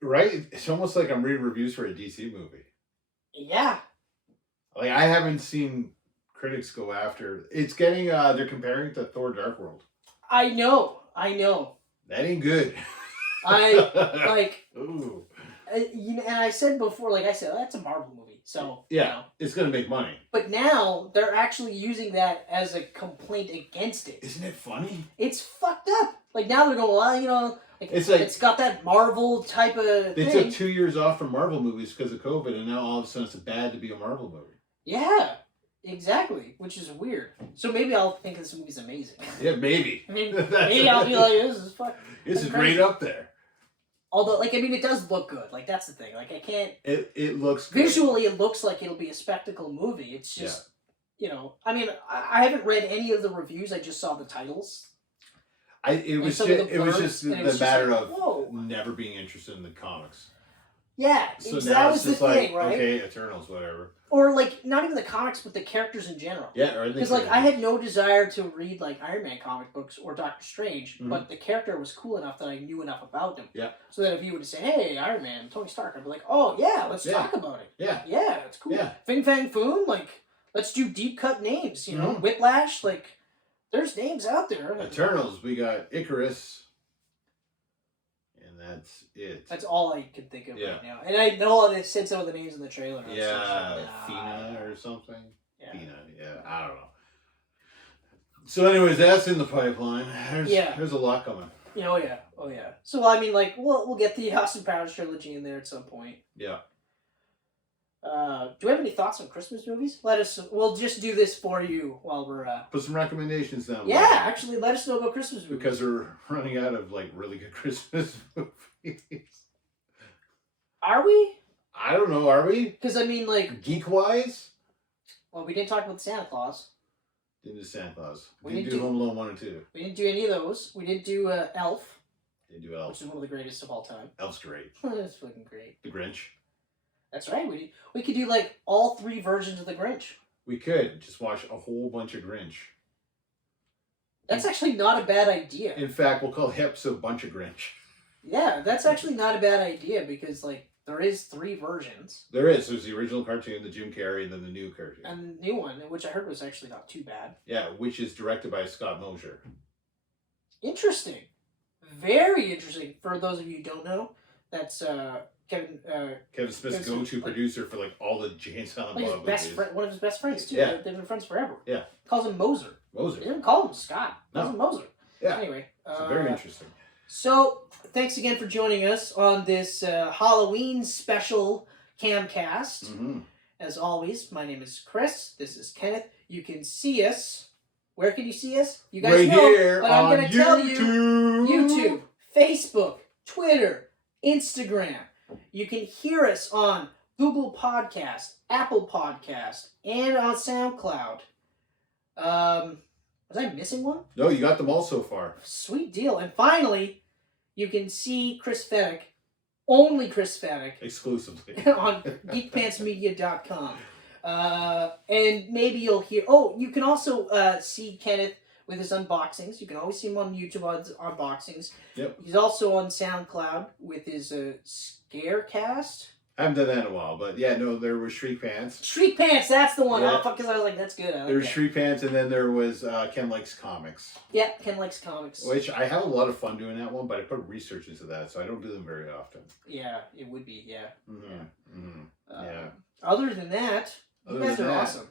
Right? It's almost like I'm reading reviews for a DC movie. Yeah. Like, I haven't seen critics go after... It's getting... they're comparing it to Thor Dark World. I know. That ain't good. Ooh. And I said before, like I said, that's a Marvel movie, so yeah, you know. It's gonna make money. But now they're actually using that as a complaint against it. Isn't it funny? It's fucked up. Like now they're going, well, you know, it's got that Marvel type of They thing. took 2 years off from Marvel movies because of COVID, and now all of a sudden it's bad to be a Marvel movie. Yeah. Exactly, which is weird. So maybe I'll think this movie's amazing. Yeah, maybe. I mean, maybe I'll be like, this is fucking... This is great up there. Although, like, I mean, it does look good. Like, that's the thing. Like, I can't... It looks good. Visually, it looks like it'll be a spectacle movie. It's just, you know... I mean, I haven't read any of the reviews. I just saw the titles. It was just the matter of never being interested in the comics. Yeah, so that was the thing, right? Okay, Eternals, whatever. Or, like, not even the comics, but the characters in general. Yeah, because, like, I had no desire to read, like, Iron Man comic books or Doctor Strange, but the character was cool enough that I knew enough about him. Yeah. So that if you would say, hey, Iron Man, Tony Stark, I'd be like, oh, yeah, let's talk about it. Yeah. Yeah, it's cool. Yeah. Fing Fang Foom, like, let's do deep cut names, you know? Whiplash, like, there's names out there. Eternals, we got Icarus. That's it. That's all I can think of right now. And I know they said some of the names in the trailer. Yeah, Fina or something. Yeah. Fina, I don't know. So anyways, that's in the pipeline. There's a lot coming. Oh yeah. So I mean, like, we'll get the Austin Powers trilogy in there at some point. Yeah. Do we have any thoughts on Christmas movies? We'll just do this for you while we're... Put some recommendations down. Yeah, actually, let us know about Christmas movies. Because we're running out of, like, really good Christmas movies. Are we? I don't know, are we? Because, I mean, like... Geek-wise? Well, we didn't talk about Santa Claus. Didn't do Santa Claus. We Didn't didn't do Home Alone 1 and 2. We didn't do any of those. We didn't do Elf. Didn't do Elf. Which is one of the greatest of all time. Elf's great. That's fucking great. The Grinch. That's right. We could do, like, all 3 versions of the Grinch. We could. Just watch a whole bunch of Grinch. That's actually not a bad idea. In fact, we'll call the episode Bunch of Grinch. Yeah, that's actually not a bad idea because, like, there is 3 versions. There is. There's the original cartoon, the Jim Carrey, and then the new cartoon. And the new one, which I heard was actually not too bad. Yeah, which is directed by Scott Mosier. Interesting. Very interesting. For those of you who don't know, that's Kevin Smith's go-to producer for, like, all the Jay and Silent like Bob movies. one of his best friends, too. Yeah. They've been friends forever. Yeah. Calls him Moser. Moser. He didn't call him Scott. No. Calls him Moser. Yeah. Anyway. So very interesting. So, thanks again for joining us on this Halloween special Camcast. Mm-hmm. As always, my name is Chris. This is Kenneth. You can see us. Where can you see us? You guys right know, here but on I'm going to tell you. YouTube, Facebook, Twitter, Instagram. You can hear us on Google Podcast, Apple Podcast, and on SoundCloud. Was I missing one? No, you got them all so far. Sweet deal. And finally, you can see Chris Fennick, only Chris Fennick, exclusively on geekpantsmedia.com. And maybe you'll hear... Oh, you can also see Kenneth with his unboxings. You can always see him on YouTube on his unboxings. Yep. He's also on SoundCloud with his Scarecast. I haven't done that in a while, but yeah, no, there was Shriek Pants. Shriek Pants, that's the one. Yeah. Oh, fuck, because I was like, that's good. I like There was that. Shriek Pants, and then there was Ken Likes Comics. Yeah, Ken Likes Comics. Which I have a lot of fun doing that one, but I put research into that, so I don't do them very often. Yeah, it would be, yeah. Mm-hmm. Yeah. Mm-hmm. Yeah. Other than that, you guys are awesome.